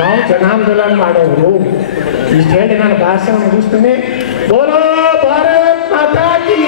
ನಾವು ಜನಾಂದೋಲನ ಮಾಡೋರು. ಇಷ್ಟು ಹೇಳಿ ನಾನು ಭಾಷಣ ಮುಗಿಸ್ತೀನಿ. ಬೋಲೋ ಭಾರತ್ ಮಾತಾ ಕಿ.